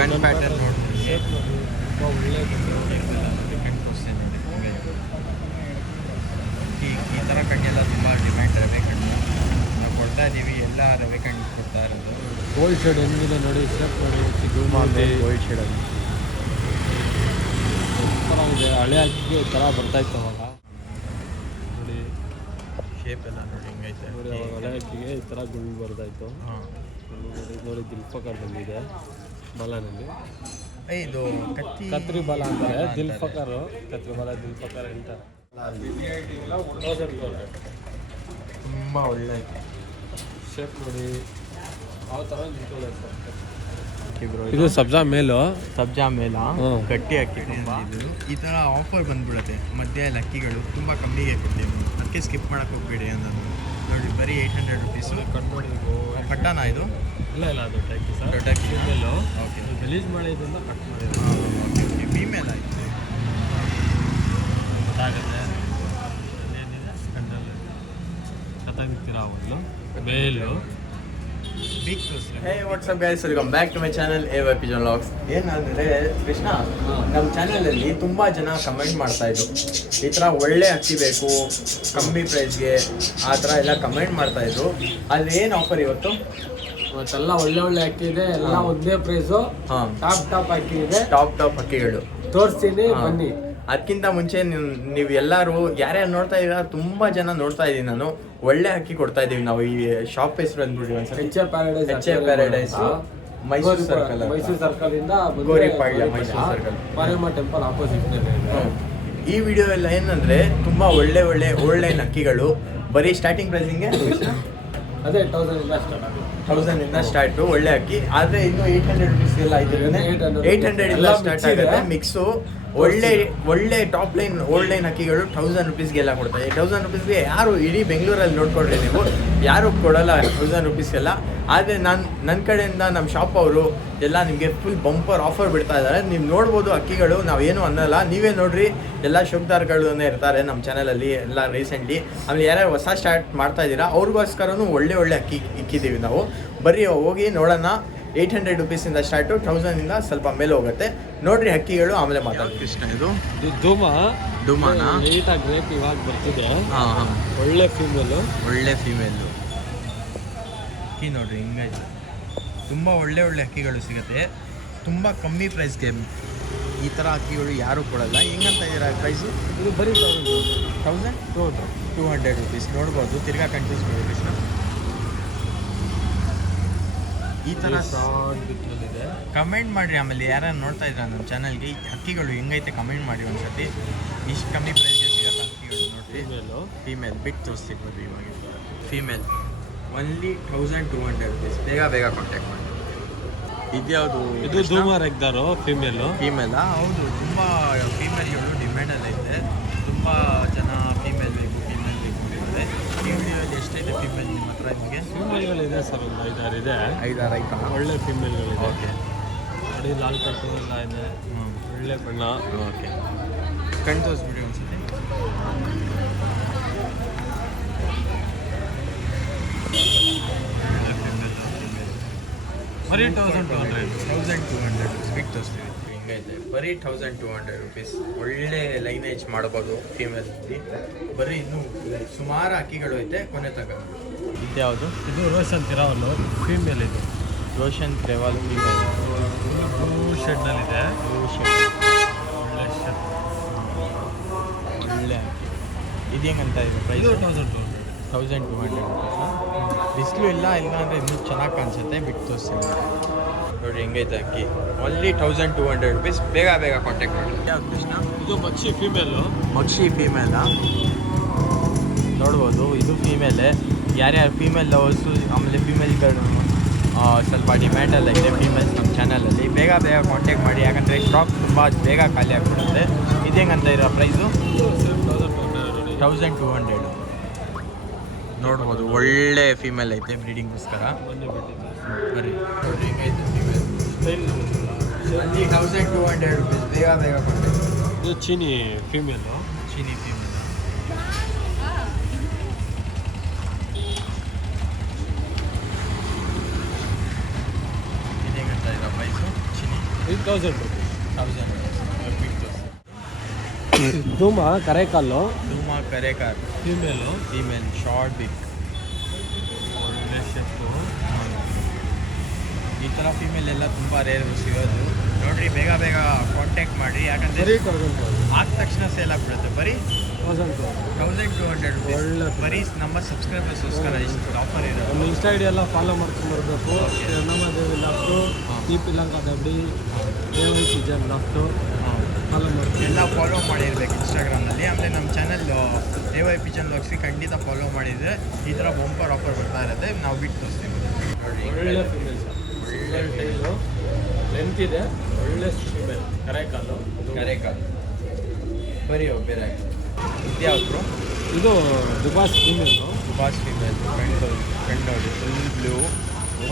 Gun pattern ನೋಡಿ, shape ನೋಡಿ, ತುಂಬ ಒಳ್ಳೆಯದು. ಕಣ್ಣು ತೋರಿಸ್ತೇನೆ ನೋಡಿ. ಈ ಥರ ಕಣ್ಣೆಲ್ಲ ತುಂಬ ಡಿಮ್ಯಾಂಡ್ ರವೆ ಕಣ್ಣು ನಾವು ಕೊಡ್ತಾ ಇದ್ದೀವಿ. ಎಲ್ಲ ರವೆ ಕಣ್ಣು ಕೊಡ್ತಾ ಇರೋದು. ಗೋಲ್ಡ್ ಶೇಡ್ ಹೆಂಗಿದೆ ನೋಡಿ, ಶೇಪ್ ನೋಡಿ, ಸಿಗುಮಾತೆ ಗೋಲ್ಡ್ ಶೇಡಲ್ಲಿ ಚೆನ್ನಾಗಿದೆ. ಹಳೆ ಅಕ್ಕಿಗೆ ಈ ಥರ ಬರ್ತಾಯಿತ್ತು ಅವಾಗ ನೋಡಿ, ಶೇಪ್ ಎಲ್ಲ ನೋಡಿ ಹೆಂಗೈತೆ ನೋಡಿ. ಅವಾಗ ಹಳೆ ಅಕ್ಕಿಗೆ ಈ ಥರ ಗುಂಡು ಬರ್ತಾಯಿತ್ತು. ಹಾಂ ನೋಡಿ ದಿಲ್ಫಕರ್ ಬಂದಿದೆ ಬಾಲನಲ್ಲಿ. ಇದು ಕತ್ರಿ ಬಾಲ ಅಂತಾರೆ, ದಿಲ್ಫಕರು ಕತ್ರಿ ಬಾಲ, ದಿಲ್ಫಕರ್ ಅಂತ. ತುಂಬ ಒಳ್ಳೆ ಶೇಪ್ ನೋಡಿ ಯಾವ ಥರ ಇದು ಸಬ್ಜಾ ಮೇಲು, ಸಬ್ಜಾ ಮೇಲ ಗಟ್ಟಿ ಅಕ್ಕಿ ತುಂಬ. ಈ ಥರ ಆಫರ್ ಬಂದ್ಬಿಡುತ್ತೆ ಮಧ್ಯೆ ಅಕ್ಕಿಗಳು ತುಂಬ ಕಮ್ಮಿಗೆ ಕೊಡ್ತೀವಿ, ಅದಕ್ಕೆ ಸ್ಕಿಪ್ ಮಾಡೋಕ್ಕೆ ಹೋಗ್ಬೇಡಿ ಅನ್ನೋದು ನೋಡಿ. ಬರೀ 800 ರುಪೀಸು. ಕಟ್ ಮಾಡಿ ಪಟ್ಟಣ ಇದು ಇಲ್ಲ ಅದು ಟೈಕಿ ಸರ್, ದೊಡ್ಡ ಅಕ್ಕಿ ಮೇಲು. ಓಕೆ, ಗಲೀಜ್ ಮಾಡಿದ್ರಿಂದ ಕಟ್ ಮಾಡಿ. Okay okay. ಫೀಮೇಲ್ ಆಯಿತು ಗೊತ್ತಾಗುತ್ತೆ ಏನಿದೆ ಕಣ್ಣಲ್ಲಿ ಕತ್ತಾಗಿರ್ತೀರಾ ಒಂದು ಮೇಲು. Hey what's up guys, welcome back to my channel AYP John Vlogs. ಏನಂದರೆ ಕೃಷ್ಣ, ನಮ್ಮ ಚಾನಲಲ್ಲಿ ತುಂಬ ಜನ ಕಮೆಂಟ್ ಮಾಡ್ತಾಯಿದ್ರು, ಈ ಥರ ಒಳ್ಳೆ ಅಕ್ಕಿ ಬೇಕು ಕಮ್ಮಿ ಪ್ರೈಸ್ಗೆ, ಆ ಥರ ಎಲ್ಲ ಕಮೆಂಟ್ ಮಾಡ್ತಾಯಿದ್ರು. ಅಲ್ಲಿ ಏನು ಆಫರ್ ಇವತ್ತು? ಇವತ್ತೆಲ್ಲ ಒಳ್ಳೆ ಅಕ್ಕಿ ಇದೆ, ಎಲ್ಲ ಒಂದೇ ಪ್ರೈಸು. ಹಾಂ, ಟಾಪ್ ಅಕ್ಕಿ ಇದೆ, ಟಾಪ್ ಅಕ್ಕಿಗಳು ತೋರಿಸ್ತೀನಿ ಬನ್ನಿ. ಅದಕ್ಕಿಂತ ಮುಂಚೆ ನೀವು ಎಲ್ಲರೂ ಯಾರ್ಯಾರು ನೋಡ್ತಾ ಇದ್ದೀರಾ, ತುಂಬ ಜನ ನೋಡ್ತಾ ಇದ್ದೀನಿ ನಾನು. ಒಳ್ಳೆ ಅಕ್ಕಿ ಕೊಡ್ತಾ ಇದ್ದೀವಿ ನಾವು. ಈ ಶಾಪ್ ಹೆಸರು ಅಂದ್ಬಿಡಿ ಒಂದ್ಸರಿ. HA paradise Mysuru circle, Mysuru circle ಇಂದ Goripalya, Mysuru circle, Mariamma temple opposite. ಈ ವಿಡಿಯೋ ಎಲ್ಲ ಏನಂದ್ರೆ ತುಂಬಾ ಒಳ್ಳೆ ಅಕ್ಕಿಗಳು. ಬರೀ ಸ್ಟಾರ್ಟಿಂಗ್ ಪ್ರೈಸಿಂಗ್ಗೆ ಅದೇ 1000 ಇಂದ ಸ್ಟಾರ್ಟ್ ಆಗುತ್ತೆ. 1000 ಇಂದ ಸ್ಟಾರ್ಟು ಒಳ್ಳೆ ಅಕ್ಕಿ. ಆದ್ರೆ ಇನ್ನು 800 ರುಪೀಸ್ ಎಲ್ಲ ಐತೆ. 800 ಇಂದ ಸ್ಟಾರ್ಟ್ ಆಗುತ್ತೆ ಮಿಕ್ಸು. ಒಳ್ಳೆ ಟಾಪ್ ಲೈನ್ ಓಲ್ಡ್ ಲೈನ್ ಅಕ್ಕಿಗಳು 1000 ರುಪೀಸ್ಗೆಲ್ಲ ಕೊಡ್ತಾರೆ. 1000 ರುಪೀಸ್ಗೆ ಯಾರು ಇಡೀ ಬೆಂಗಳೂರಲ್ಲಿ ನೋಡ್ಕೊಡ್ರಿ ನೀವು, ಯಾರು ಕೊಡಲ್ಲ 1000 ರುಪೀಸ್ಗೆಲ್ಲ. ಆದರೆ ನನ್ನ ಕಡೆಯಿಂದ ನಮ್ಮ ಶಾಪ್ ಅವರು ಎಲ್ಲ ನಿಮಗೆ ಫುಲ್ ಬಂಪರ್ ಆಫರ್ ಬಿಡ್ತಾ ಇದ್ದಾರೆ. ನೀವು ನೋಡ್ಬೋದು ಅಕ್ಕಿಗಳು, ನಾವೇನು ಅನ್ನಲ್ಲ, ನೀವೇ ನೋಡ್ರಿ. ಎಲ್ಲ ಶುಭದಾರ್ಗಳನ್ನೇ ಇರ್ತಾರೆ ನಮ್ಮ ಚಾನಲಲ್ಲಿ ಎಲ್ಲ ರೀಸೆಂಟ್ಲಿ. ಆಮೇಲೆ ಯಾರ್ಯಾರು ಹೊಸ ಸ್ಟಾರ್ಟ್ ಮಾಡ್ತಾ ಇದ್ದೀರಾ ಅವ್ರಿಗೋಸ್ಕರನೂ ಒಳ್ಳೆ ಅಕ್ಕಿ ಇಕ್ಕಿದ್ದೀವಿ ನಾವು. ಬರ್ರಿ ಹೋಗಿ ನೋಡೋಣ. 800 ರುಪೀಸಿಂದ ಸ್ಟಾರ್ಟು, 1000 ಇಂದ ಸ್ವಲ್ಪ ಮೇಲೆ ಹೋಗುತ್ತೆ. ನೋಡ್ರಿ ಹಕ್ಕಿಗಳು, ಆಮೇಲೆ ಮಾತಾಡ್ತೀವಿ. ಕೃಷ್ಣ ಇದು ಧೂಮಾನ ನೀಟಾಗಿ ಗ್ರೇಪ್ ಇವಾಗ ಬರ್ತಿದೆ. ಹಾಂ, ಒಳ್ಳೆ ಫೀಮೇಲು ಅಕ್ಕಿ ನೋಡ್ರಿ ಹಿಂಗೈತೆ. ತುಂಬ ಒಳ್ಳೆ ಅಕ್ಕಿಗಳು ಸಿಗುತ್ತೆ, ತುಂಬ ಕಮ್ಮಿ ಪ್ರೈಸ್ಗೆ. ಈ ಥರ ಅಕ್ಕಿಗಳು ಯಾರೂ ಕೊಡಲ್ಲ. ಹೆಂಗಂತ ಇದ್ದೀರಾ ಪ್ರೈಸು? ಇದು ಬರೀ 1200 ರುಪೀಸ್. ನೋಡ್ಬೋದು, ತಿರ್ಗಾ ಕನ್ಫ್ಯೂಸ್ ಮಾಡಿ ಕೃಷ್ಣ. ಈ ಥರ ಇದೆ. ಕಮೆಂಟ್ ಮಾಡಿರಿ. ಆಮೇಲೆ ಯಾರು ನೋಡ್ತಾ ಇದ್ರ ನಮ್ಮ ಚಾನಲ್ಗೆ ಈ ಅಕ್ಕಿಗಳು ಹೆಂಗೈತೆ ಕಮೆಂಟ್ ಮಾಡಿ ಒಂದ್ಸತಿ. ಇಷ್ಟು ಕಮ್ಮಿ ಪ್ರೈಸ್ಗೆ ಸಿಗತ್ತೆ ಅಕ್ಕಿಗಳು ನೋಡ್ರಿ. ಫೀಮೇಲ್ ಬಿಟ್ಟು ತೋರಿಸ್ತೀನಿ ಬರ್ರಿ. ಇವಾಗ ಫೀಮೇಲ್ ಓನ್ಲಿ 1200 ರುಪೀಸ್. ಬೇಗ ಕಾಂಟ್ಯಾಕ್ಟ್ ಮಾಡಿ. ಇದ್ಯಾವುದು? ಇದು ಧೂಮಾರ್ ಎಗ್ದಾರು ಫೀಮೇಲಾ? ಹೌದು, ತುಂಬ ಫೀಮೇಲ್ಗಳು ಡಿಮ್ಯಾಂಡಲ್ಲೈತೆ. ತುಂಬ ಜನ ಫೀಮೇಲ್ ಬೇಕು ಅಂತಿದ್ದಾರೆ. ಈ ವಿಡಿಯೋದಲ್ಲಿ ಎಷ್ಟೈತೆ ಫೀಮೇಲ್ ನಿಮ್ಮ ಹತ್ರ? ನಿಮಗೆ ಫೀಮೇಲ್ಗಳಿದೆ ಸರ್, ಒಂದು 5-6 ಇದೆ. 5-6 ಐತಾ? ಒಳ್ಳೆ ಫೀಮೇಲ್ಗಳಿದೆ. ಓಕೆ, ನೋಡಿ ಲಾಲ್ ಕಟ್ಟು ಎಲ್ಲ ಇದೆ. ಒಳ್ಳೆ ಬಣ್ಣ. ಓಕೆ, ಕಣ್ಣು ತೋರಿಸ್ಬಿಡಿ ಒಂದ್ಸತಿ. ಬರೀ 1200 ಬಿಟ್ಟು ತೋರಿಸ್ತೀವಿ. ಹಿಂಗೈತೆ ಬರೀ 1200 ರುಪೀಸ್. ಒಳ್ಳೆ ಲೈನೇಜ್ ಮಾಡ್ಬೋದು ಫೀಮೇಲಲ್ಲಿ. ಬರೀ ಇನ್ನೂ ಸುಮಾರು ಅಕ್ಕಿಗಳು ಐತೆ, ಕೊನೆ ತಗ. ಇದ್ಯಾವುದು? ಇದು ರೋಷನ್ ತಿರಾವಲು ಫೀಮೇಲ್. ಇದು ರೋಷನ್ ತಿರಾವಲ್ ಫೀಮೇಲ್. ಶೆಡ್ನಲ್ಲಿದೆ. ಒಳ್ಳೆ ಅಕ್ಕಿ. ಇದು ಹೆಂಗಂತ ಇದೆ ಪ್ರೈಸ್? 1200 ಬಿಸಿಲು ಇಲ್ಲ ಅಂದರೆ ಇನ್ನೂ ಚೆನ್ನಾಗಿ ಕಾಣಿಸುತ್ತೆ. ಬಿಟ್ಟು ತೋರಿಸ್ತೀನಿ ನೋಡಿರಿ ಹೆಂಗೈತೆ ಅಕ್ಕಿ. Only 1200 rupees. ಬೇಗ ಕಾಂಟ್ಯಾಕ್ಟ್ ಮಾಡಿ. ಯಾವ್ದು ಕೃಷ್ಣ? ಇದು ಮಕ್ಷಿ ಫೀಮೇಲಾ? ನೋಡ್ಬೋದು, ಇದು ಫೀಮೇಲೆ. ಯಾರ್ಯಾರು ಫೀಮೇಲ್ ಲವರ್ಸು, ಆಮೇಲೆ ಫೀಮೇಲ್ಗಳು ಸ್ವಲ್ಪ ಡಿಮ್ಯಾಂಡಲ್ಲ ಇದೆ ಫೀಮೇಲ್ಸ್ ನಮ್ಮ ಚಾನಲಲ್ಲಿ. ಬೇಗ ಕಾಂಟ್ಯಾಕ್ಟ್ ಮಾಡಿ, ಯಾಕಂದರೆ ಸ್ಟಾಕ್ ತುಂಬ ಬೇಗ ಖಾಲಿ ಆಗಿಬಿಡುತ್ತೆ. ಇದು ಹೆಂಗಂತ ಇರೋ ಪ್ರೈಸು? 1200. ನೋಡ್ಬೋದು, ಒಳ್ಳೆ ಫೀಮೇಲ್ ಐತೆ ಬ್ರೀಡಿಂಗ್ಗೋಸ್ಕರ. ಬರೀ ಹೆಂಗೈತೆ ಫೀಮೇಲ್. ಅಲ್ಲಿ 1200 ರುಪೀಸ್. ಬೇಗ ಕಾಂಟ್ಯಾಕ್ಟ್. ಇದು ಚೀನಿ ಫೀಮೇಲು. ಇದು ಹೆಂಗಂತ ಇರೋ ಪ್ರೈಸು? 1000 ರುಪೀಸ್. 1000 ಧೂಮ ಕರೆಕಾಲು ಧೂಮ ಕರೇಕಾರ್ ಫೀಮೇಲು. ಫೀಮೇಲ್ ಶಾರ್ಟ್ ಬಿಕ್ ಒಳ್ಳೆ ಶೆಫ್ಟು. ಈ ಥರ ಫೀಮೇಲ್ ಎಲ್ಲ ತುಂಬ ರೇರ್ ಸಿಗೋದು ನೋಡ್ರಿ. ಬೇಗ ಬೇಗ ಕಾಂಟ್ಯಾಕ್ಟ್ ಮಾಡಿ, ಯಾಕಂದರೆ ಬರೀ 1000 ಆದ ತಕ್ಷಣ ಸೇಲ್ ಆಗಿಬಿಡುತ್ತೆ. ಬರೀ 1200 1200 ಒಳ್ಳೆ ಬರೀ ನಮ್ಮ ಸಬ್ಸ್ಕ್ರೈಬರ್ಸ್ಗೋಸ್ಕರ ಇಷ್ಟು ಆಫರ್ ಇರೋದು. ನಮ್ಮ ಇನ್ಸ್ಟಾ ಐಡಿ ಎಲ್ಲ ಫಾಲೋ ಮಾಡ್ಕೊಂಡು ಬರಬೇಕು. ನಮ್ಮದೇವಿ ಲಾಫ್ಟು, ದೀಪಿ ಲಂಕಾ ದಬ್ಬಿ, ದೇವೈ ಪಿಜನ್ ಲಾಫ್ಟು ಫಾಲೋ ಮಾಡ್ತೀವಿ. ಎಲ್ಲ ಫಾಲೋ ಮಾಡಿರ್ಬೇಕು ಇನ್ಸ್ಟಾಗ್ರಾಮಲ್ಲಿ. ಆಮೇಲೆ ನಮ್ಮ ಚಾನಲ್ ದೇವೈ ಪಿಜನ್ ಬ್ಲಾಗ್ಸ್ಗೆ ಖಂಡಿತ ಫಾಲೋ ಮಾಡಿದರೆ ಈ ಥರ ಬಂಪರ್ ಆಫರ್ ಬರ್ತಾ ಇರುತ್ತೆ. ನಾವು ಬಿಟ್ಟು ತೋರಿಸ್ತೀವಿ ನೋಡಿ. ಒಳ್ಳೆ ಫೀಮೇಲ್ ಸರ್, ಒಳ್ಳೆ ಟೈಲು, ಲೆಂತ್ ಇದೆ, ಒಳ್ಳೆ ಫೀಮೇಲ್ ಕರೆಕಾಲು. ಕರೇಕಾಲ್ ಬರೀ ಬೇರೆ ಇದ್ಯಾವುದು? ಇದು ದುಬಾಸ್ ಫೀಮೇಲು. ಸುಭಾಷ್ ಫೀಮೇಲ್ ಕಂಡು ಫುಲ್ ಬ್ಲೂ.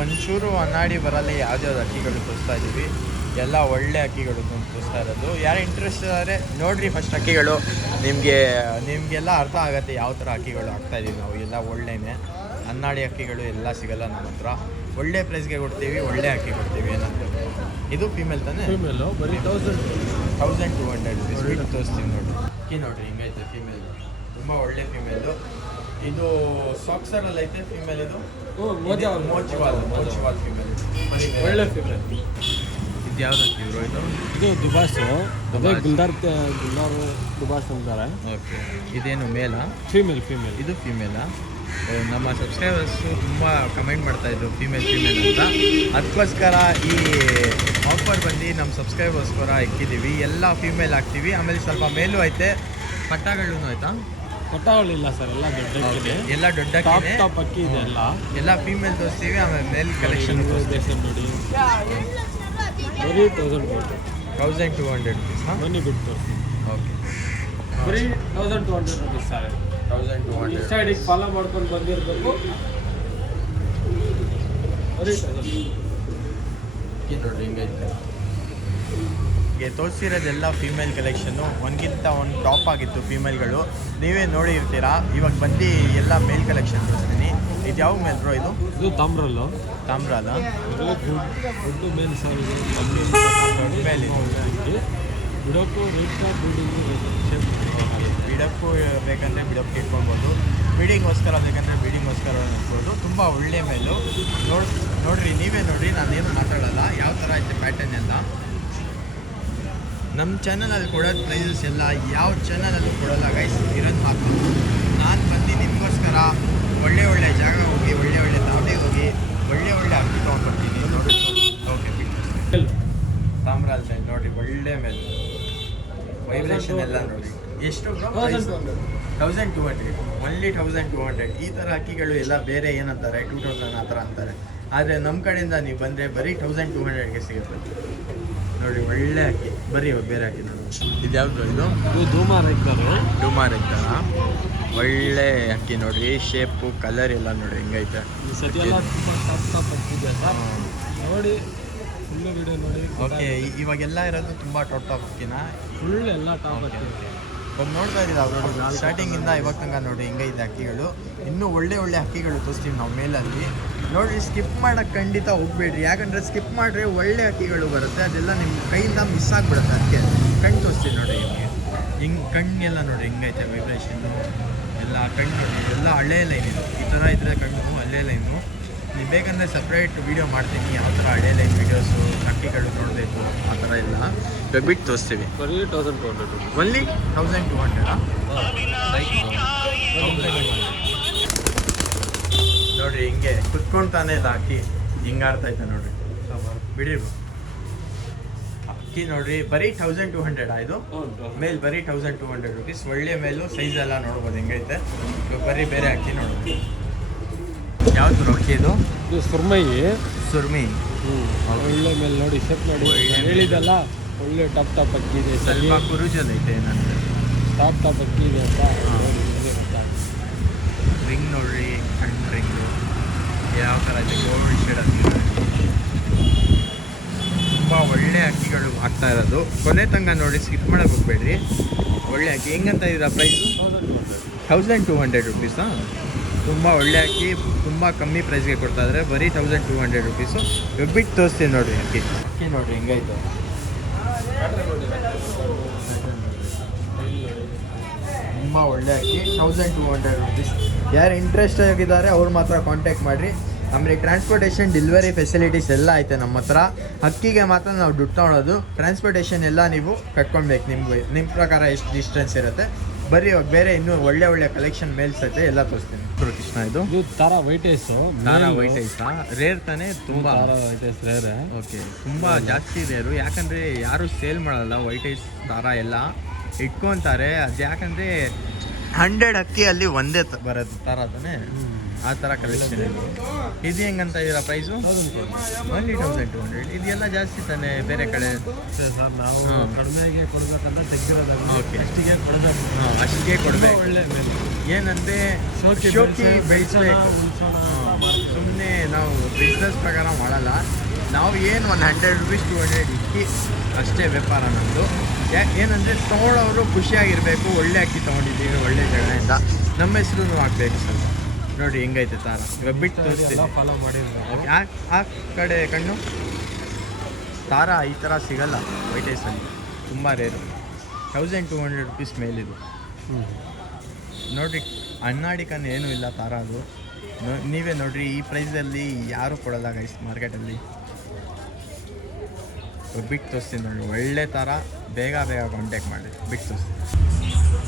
ಒಂಚೂರು ಅನ್ನಾಡಿ ಬರಲ್ಲ. ಯಾವ್ದ್ಯಾವ್ದು ಅಕ್ಕಿಗಳು ತೋರಿಸ್ತಾ ಇದ್ದೀವಿ, ಎಲ್ಲ ಒಳ್ಳೆ ಅಕ್ಕಿಗಳು ತೋರಿಸ್ತಾ ಇರೋದು. ಯಾರು ಇಂಟ್ರೆಸ್ಟ್ ಇದ್ದಾರೆ ನೋಡಿರಿ ಫಸ್ಟ್ ಅಕ್ಕಿಗಳು. ನಿಮಗೆಲ್ಲ ಅರ್ಥ ಆಗುತ್ತೆ ಯಾವ ಥರ ಅಕ್ಕಿಗಳು ಹಾಕ್ತಾಯಿದ್ದೀವಿ ನಾವು. ಎಲ್ಲ ಒಳ್ಳೆಯೇ ಅನ್ನಾಡಿ ಅಕ್ಕಿಗಳು ಎಲ್ಲ ಸಿಗಲ್ಲ ನಮ್ಮ ಹತ್ರ. ಒಳ್ಳೆ ಪ್ರೈಸ್ಗೆ ಕೊಡ್ತೀವಿ, ಒಳ್ಳೆ ಅಕ್ಕಿ ಕೊಡ್ತೀವಿ. ಏನಂತ ಇದು ಫೀಮೇಲ್ ತಾನೇ? ಫೀಮೇಲು ಬರೀ 1200 ರುಪೀಸ್ ಬಿಟ್ಟು ತೋರಿಸ್ತೀವಿ ನೋಡಿ. ಅಕ್ಕಿ ನೋಡಿರಿ ಹಿಂಗೈತೆ ಫೀಮೇಲ್, ತುಂಬ ಒಳ್ಳೆ ಫೀಮೇಲು. ಇದು ಸಾಕ್ಸರಲ್ಲಿ ಐತೆ ಫೀಮೇಲ್. ಇದು ಮೋಚಿವಾಲ್ ಫೀಮೇಲ್, ಒಳ್ಳೆ ಫೀಮೇಲ್. ಇದು ಯಾವ್ದು ಅಕ್ಕಿ ಬ್ರೋ? ಇದು ದುಬಾಸು, ಅದೇ ಗುಲ್ದಾರ್ ದುಬಾಸ್ ಅಂತಾರೆ. ಓಕೆ, ಇದೇನು ಮೇಲಾ? ಫೀಮೇಲ್. ಇದು ಫೀಮೇಲಾ? ನಮ್ಮ ಸಬ್ಸ್ಕ್ರೈಬರ್ಸು ತುಂಬ ಕಮೆಂಟ್ ಮಾಡ್ತಾಯಿದ್ರು ಫೀಮೇಲ್ ಅಂತ. ಅದಕ್ಕೋಸ್ಕರ ಈ ಆಫರ್ ಬಂದು ನಮ್ಮ ಸಬ್ಸ್ಕ್ರೈಬರ್ಸ್ಗೋಸ್ಕರ ಇಕ್ಕಿದ್ದೀವಿ. ಎಲ್ಲ ಫೀಮೇಲ್ ಹಾಕ್ತೀವಿ. ಆಮೇಲೆ ಸ್ವಲ್ಪ ಮೇಲೂ ಐತೆ, ಪಟ್ಟಗಳೂ ಆಯ್ತಾ? ಪಟ್ಟಗಳಿಲ್ಲ ಸರ್, ಎಲ್ಲ ದೊಡ್ಡ ಎಲ್ಲ ದೊಡ್ಡ ಟಾಪ್ ಅಕ್ಕಿ ಇದೆ. ಎಲ್ಲ ಫೀಮೇಲ್ ತೋರಿಸ್ತೀವಿ. ಆಮೇಲೆ ಮೇಲ್ ಕಲೆಕ್ಷನ್ ನೋಡಿ ಬರೀ 1200 ರುಪೀಸ್. ಬನ್ನಿ ಬಿಟ್ಟು ಓಕೆ, ಬರೀ 1200 ರುಪೀಸ್ ಸರ್. 1200 ಇನ್ಸ್ಟಾ ಐಡಿಗೆ ಫಾಲೋ ಮಾಡ್ಕೊಂಡು ಬಂದಿರಬೇಕು. ಬರೀ 1000 ನೋಡ್ರಿ ಹಿಂಗೈತೆ. ಹೀಗೆ ತೋರಿಸಿರೋದೆಲ್ಲ ಫೀಮೇಲ್ ಕಲೆಕ್ಷನ್ನು. ಒಂದ್ಗಿಂತ ಒಂದು ಟಾಪ್ ಆಗಿತ್ತು ಫೀಮೇಲ್ಗಳು, ನೀವೇ ನೋಡಿರ್ತೀರಾ. ಇವಾಗ ಬಂದು ಎಲ್ಲ ಮೇಲ್ ಕಲೆಕ್ಷನ್ ತೋರಿಸ್ತೀನಿ. ಇದು ಯಾವ ಮೇಲ್ ಬ್ರೋ? ಇದು ತಾಮ್ರಲ್ಲ. ತಾಮ್ರಾಲ ದೊಡ್ಡ ಮೇಲ್ ಸರ್. ಇದು ಮೇಲ್ ಬಿಡೋಕ್ಕೂ ರೇಟ್ ಬಿಡಕ್ಕೂ ಬೇಕಂದರೆ ಬಿಡಕ್ಕೆ ಇಟ್ಕೊಳ್ಬೋದು, ಬೀಡಿಂಗೋಸ್ಕರ ಬೇಕಂದರೆ ಬೀಡಿಂಗೋಸ್ಕರ ಇಟ್ಬೋದು. ತುಂಬ ಒಳ್ಳೆ ಮೇಲು. ನೋಡ್ರಿ ನೀವೇ ನೋಡಿರಿ, ನಾನೇನು ಮಾತಾಡೋಲ್ಲ. ಯಾವ ಥರ ಐತೆ ಪ್ಯಾಟರ್ನ್ ಎಲ್ಲ. ನಮ್ಮ ಚಾನಲಲ್ಲಿ ಕೊಡೋದು ಪ್ರೈಸಸ್ ಎಲ್ಲ ಯಾವ ಚಾನಲಲ್ಲೂ ಕೊಡೋಲ್ಲ ಗೈಸ್, ಇರೋದು ಮಾತ್ರ. ನಾನು ಬಂದು ನಿಮಗೋಸ್ಕರ ಒಳ್ಳೆ ಜಾಗ ಹೋಗಿ, ಒಳ್ಳೆ ತಾವಡಿಗೆ ಹೋಗಿ, ಒಳ್ಳೆ ಅಕ್ಕಿ ತೊಗೊಂಡ್ಬರ್ತೀನಿ ನೋಡಿ. ಓಕೆ, ತಾಮ್ರಾಲ್ ಮೇಲೆ ನೋಡಿರಿ, ಒಳ್ಳೆ ಮೇಲೆ ವೈಬ್ರೇಷನ್ ಎಲ್ಲ ನೋಡಿ. ಎಷ್ಟು 1200, ಓನ್ಲಿ 1200. ಈ ಥರ ಅಕ್ಕಿಗಳು ಎಲ್ಲ ಬೇರೆ ಏನಂತಾರೆ 2000 ಆ ಥರ ಅಂತಾರೆ. ಆದರೆ ನಮ್ಮ ಕಡೆಯಿಂದ ನೀವು ಬಂದರೆ ಬರೀ 1200ಗೆ ಸಿಗುತ್ತೆ ನೋಡಿ. ಒಳ್ಳೆ ಅಕ್ಕಿ, ಬರೀ ಬೇರೆ ಅಕ್ಕಿ ನೋಡಿ. ಇದು ಯಾವುದು? ಇದು ಧೂಮಾರ್ ಐತಲ್ಲ, ಒಳ್ಳೆ ಅಕ್ಕಿ ನೋಡಿರಿ. ಶೇಪು ಕಲರ್ ಎಲ್ಲ ನೋಡಿ ಹೆಂಗೈತೆ. ಈ ಸತಿ ಎಲ್ಲ ತುಂಬ ಟಾಪ್ ಆಗ್ತಿದೆ ಸರ್. ನೋಡಿ ಫುಲ್ಲು ವಿಡಿಯೋ ನೋಡಿ. ಓಕೆ, ಇವಾಗೆಲ್ಲ ಇರೋದು ತುಂಬ ಟಾಪ್ ಅಕ್ಕಿನ, ಫುಲ್ ಎಲ್ಲ ಟಾಪ್ ಆಗ್ತಿದೆ. ಇವಾಗ ನೋಡ್ತಾ ಇದ್ದೀರಾ ನೋಡಿ, ಸ್ಟಾರ್ಟಿಂಗಿಂದ ಇವಾಗ ತನಕ ನೋಡಿ ಹೆಂಗೈತೆ ಅಕ್ಕಿಗಳು. ಇನ್ನೂ ಒಳ್ಳೆ ಅಕ್ಕಿಗಳು ತೋರಿಸ್ತೀವಿ ನಾವು ಮೇಲಲ್ಲಿ. ನೋಡಿರಿ, ಸ್ಕಿಪ್ ಮಾಡೋಕ್ಕೆ ಖಂಡಿತ ಹೋಗ್ಬೇಡ್ರಿ. ಯಾಕಂದರೆ ಸ್ಕಿಪ್ ಮಾಡಿದ್ರೆ ಒಳ್ಳೆ ಅಕ್ಕಿಗಳು ಬರುತ್ತೆ, ಅದೆಲ್ಲ ನಿಮ್ಮ ಕೈಯಿಂದ ಮಿಸ್ ಆಗಿಬಿಡುತ್ತೆ. ಅದಕ್ಕೆ ಕಣ್ಣು ತೋರಿಸ್ತೀವಿ ನೋಡಿ. ಹಿಂಗೆ ಕಣ್ಣೆಲ್ಲ ನೋಡಿ ಹೆಂಗೈತೆ ವೈಬ್ರೇಷನ್ನು ಎಲ್ಲ. ಕಣ್ಣು ನೋಡಿ, ಎಲ್ಲ ಹಳೆ ಲೈನ್ ಇದು. ಈ ಥರ ಇದ್ದರೆ ಕಣ್ಣು ಹಳೆ ಲೈನು. ನೀವು ಬೇಕಂದರೆ ಸಪ್ರೇಟ್ ವೀಡಿಯೋ ಮಾಡ್ತೀನಿ, ಯಾವ ಥರ ಹಳೆ ಲೈನ್ ವೀಡಿಯೋಸು ಅಕ್ಕಿಗಳು ನೋಡಬೇಕು ಆ ಥರ ಎಲ್ಲ ಬಿಟ್ಟು ತೋರಿಸ್ತೀವಿ. ಬರೀ 1200 ಓನ್ಲಿ 1200. ನೋಡಿರಿ ಹಿಂಗೆ ಕುತ್ಕೊಳ್ತಾನೆ ಇಲ್ಲ ಅಕ್ಕಿ, ಹಿಂಗೆ ಆಡ್ತೈತೆ ನೋಡಿರಿ. ಬಿಡಿರು ಅಕ್ಕಿ ನೋಡಿರಿ, ಬರೀ 1200 ಇದು ಮೇಲ್. ಬರೀ 1200 ರುಪೀಸ್. ಒಳ್ಳೆ ಮೇಲು, ಸೈಜ್ ಎಲ್ಲ ನೋಡ್ಬೋದು ಹೆಂಗೈತೆ. ಇವಾಗ ಬರೀ ಬೇರೆ ಅಕ್ಕಿ ನೋಡ್ಬೋದು. ಯಾವ್ದು ಅಕ್ಕಿ ಇದು? ಸುರ್ಮೈ. ಒಳ್ಳೆ ಮೇಲೆ ನೋಡಿ, ಶೇಪ್ ನೋಡಿ. ಹೇಳಿದಲ್ಲ ಒಳ್ಳೆ ಟಾಪ್ ಅಕ್ಕಿ ಇದೆ. ಸ್ವಲ್ಪ ಕುರುಜಲ್ ಐತೆ ಏನಂದ್ರೆ ಟಾಪ್ ಅಕ್ಕಿ ಇದೆ ಅಂತ. ರಿಂಗ್ ನೋಡ್ರಿ, ಕಣ್ಣು ರಿಂಗು ಯಾವ ಥರ ಇದೆ, ಗೋಲ್ಡ್ ಶೇಡ್ ಅಕ್ಕಿ. ತುಂಬ ಒಳ್ಳೆ ಅಕ್ಕಿಗಳು ಆಗ್ತಾ ಇರೋದು. ಕೊನೆ ತನಕ ನೋಡಿ, ಸ್ಕಿಪ್ ಮಾಡೋಕೆ ಹೋಗ್ಬೇಡ್ರಿ. ಒಳ್ಳೆ ಅಕ್ಕಿ. ಹೆಂಗಂತ ಇದ್ದೀರಾ ಪ್ರೈಸು? 1200 ರುಪೀಸಾ? ತುಂಬ ಒಳ್ಳೆ ಅಕ್ಕಿ, ತುಂಬ ಕಮ್ಮಿ ಪ್ರೈಸ್ಗೆ ಕೊಡ್ತಾಯಿದ್ರೆ. ಬರೀ 1200 ರುಪೀಸು. ಬಿಟ್ಟು ತೋರಿಸ್ತೀನಿ ನೋಡಿರಿ ಅಕ್ಕಿ ನೋಡಿರಿ ಹೆಂಗೈತೆ. ತುಂಬ ಒಳ್ಳೆ ಅಕ್ಕಿ 1200 ರುಪೀಸ್. ಯಾರು ಇಂಟ್ರೆಸ್ಟ್ ಆಗಿದ್ದಾರೆ ಅವ್ರು ಮಾತ್ರ ಕಾಂಟ್ಯಾಕ್ಟ್ ಮಾಡಿರಿ. ನಮಗೆ ಟ್ರಾನ್ಸ್ಪೋರ್ಟೇಷನ್ ಡೆಲಿವರಿ ಫೆಸಿಲಿಟೀಸ್ ಎಲ್ಲ ಐತೆ ನಮ್ಮ ಹತ್ರ. ಅಕ್ಕಿಗೆ ಮಾತ್ರ ನಾವು ದುಡ್ಡು ತೊಗೊಳೋದು, ಟ್ರಾನ್ಸ್ಪೋರ್ಟೇಷನ್ ಎಲ್ಲ ನೀವು ಕಟ್ಕೊಳ್ಬೇಕು. ನಿಮ್ಮ ಪ್ರಕಾರ ಎಷ್ಟು ಡಿಸ್ಟೆನ್ಸ್ ಇರುತ್ತೆ. ಬರೀ ಇವಾಗ ಬೇರೆ ಇನ್ನೂ ಒಳ್ಳೆ ಕಲೆಕ್ಷನ್ ಮೇಲ್ಸ್ ಐತೆ, ಎಲ್ಲ ತೋರಿಸ್ತೀನಿ. ಕೃಷ್ಣ ಇದು ತಾರಾ ವೈಟ್ ಐಸು. ತಾರಾ ವೈಟ್ ಐಸಾ ರೇರ್ ತಾನೇ? ತುಂಬ ತಾರಾ ವೈಟ್ ಐಸ್ ರೇರ್. ಓಕೆ, ತುಂಬ ಜಾಸ್ತಿ ರೇರು. ಯಾಕಂದರೆ ಯಾರು ಸೇಲ್ ಮಾಡಲ್ಲ ವೈಟ್ ಐಸ್ ತಾರಾ ಎಲ್ಲ ಇಟ್ಕೊತಾರೆ. ಅದು ಯಾಕಂದರೆ 100 ಅಕ್ಕಿಯಲ್ಲಿ ಒಂದೇ ಬರೋದು ತಾರಾ ತಾನೇ, ಆ ಥರ ಕಲೆಕ್ಷನ್ ಇದು. ಇದು ಹೆಂಗಂತ ಇದರ ಪ್ರೈಸು? 1200. ಇದೆಲ್ಲ ಜಾಸ್ತಿ ತಾನೇ ಬೇರೆ ಕಡೆ? ಸರ್ ನಾವು ಕಡಿಮೆಗೆ ಕೊಡ್ಬೇಕಂತ ತೆಗ್ದಿರೋದಾಗ. ಓಕೆ, ಅಷ್ಟಿಗೆ ಕೊಡಬೇಕು. ಅಷ್ಟಿಗೆ ಕೊಡಬೇಕು. ಒಳ್ಳೆ ಏನಂದರೆ ಶೋಕಿ ಬೆಳೆಸಬೇಕು. ಸುಮ್ಮನೆ ನಾವು ಬಿಸ್ನೆಸ್ ಪ್ರಕಾರ ಮಾಡಲ್ಲ. ನಾವು ಏನು ಒಂದು 100 ರುಪೀಸ್ 200 ಇಕ್ಕಿ ಅಷ್ಟೇ ವ್ಯಾಪಾರ ನಮ್ಮದು. ಏನಂದರೆ ತೊಗೊಳೋರು ಖುಷಿಯಾಗಿರಬೇಕು. ಒಳ್ಳೆ ಅಕ್ಕಿ ತೊಗೊಂಡಿದ್ದೀವಿ ಒಳ್ಳೆ ಜಾಗದಿಂದ, ನಮ್ಮ ಹೆಸರು ಆಗಬೇಕು ಸ್ವಲ್ಪ. ನೋಡಿ ಹೆಂಗೈತೆ ತಾರ. ಇವಾಗ ಬಿಟ್ಟು ತೋರಿಸ್ತೀನಿ. ಫಾಲೋ ಮಾಡಿದ್ರೆ ಓಕೆ, ಆ ಕಡೆ ಕಣ್ಣು. ತಾರ ಈ ಥರ ಸಿಗಲ್ಲ ವೈಟ್ ಐಸಲ್ಲಿ, ತುಂಬ ರೇರು. 1200 ರುಪೀಸ್ ಮೇಲಿದು. ನೋಡಿರಿ, ಅಣ್ಣಾಡಿಕನ್ನು ಏನೂ ಇಲ್ಲ ತಾರ ಅದು. ನೀವೇ ನೋಡಿರಿ, ಈ ಪ್ರೈಸಲ್ಲಿ ಯಾರೂ ಕೊಡಲ್ಲ ಗೈಸ್ ಮಾರ್ಕೆಟಲ್ಲಿ. ಬಿಟ್ಟು ತೋರಿಸ್ತೀನಿ ನೋಡಿ, ಒಳ್ಳೆ ಥರ. ಬೇಗ ಕಾಂಟ್ಯಾಕ್ಟ್ ಮಾಡಿ, ಬಿಟ್ಟು ತೋರಿಸ್ತೀನಿ.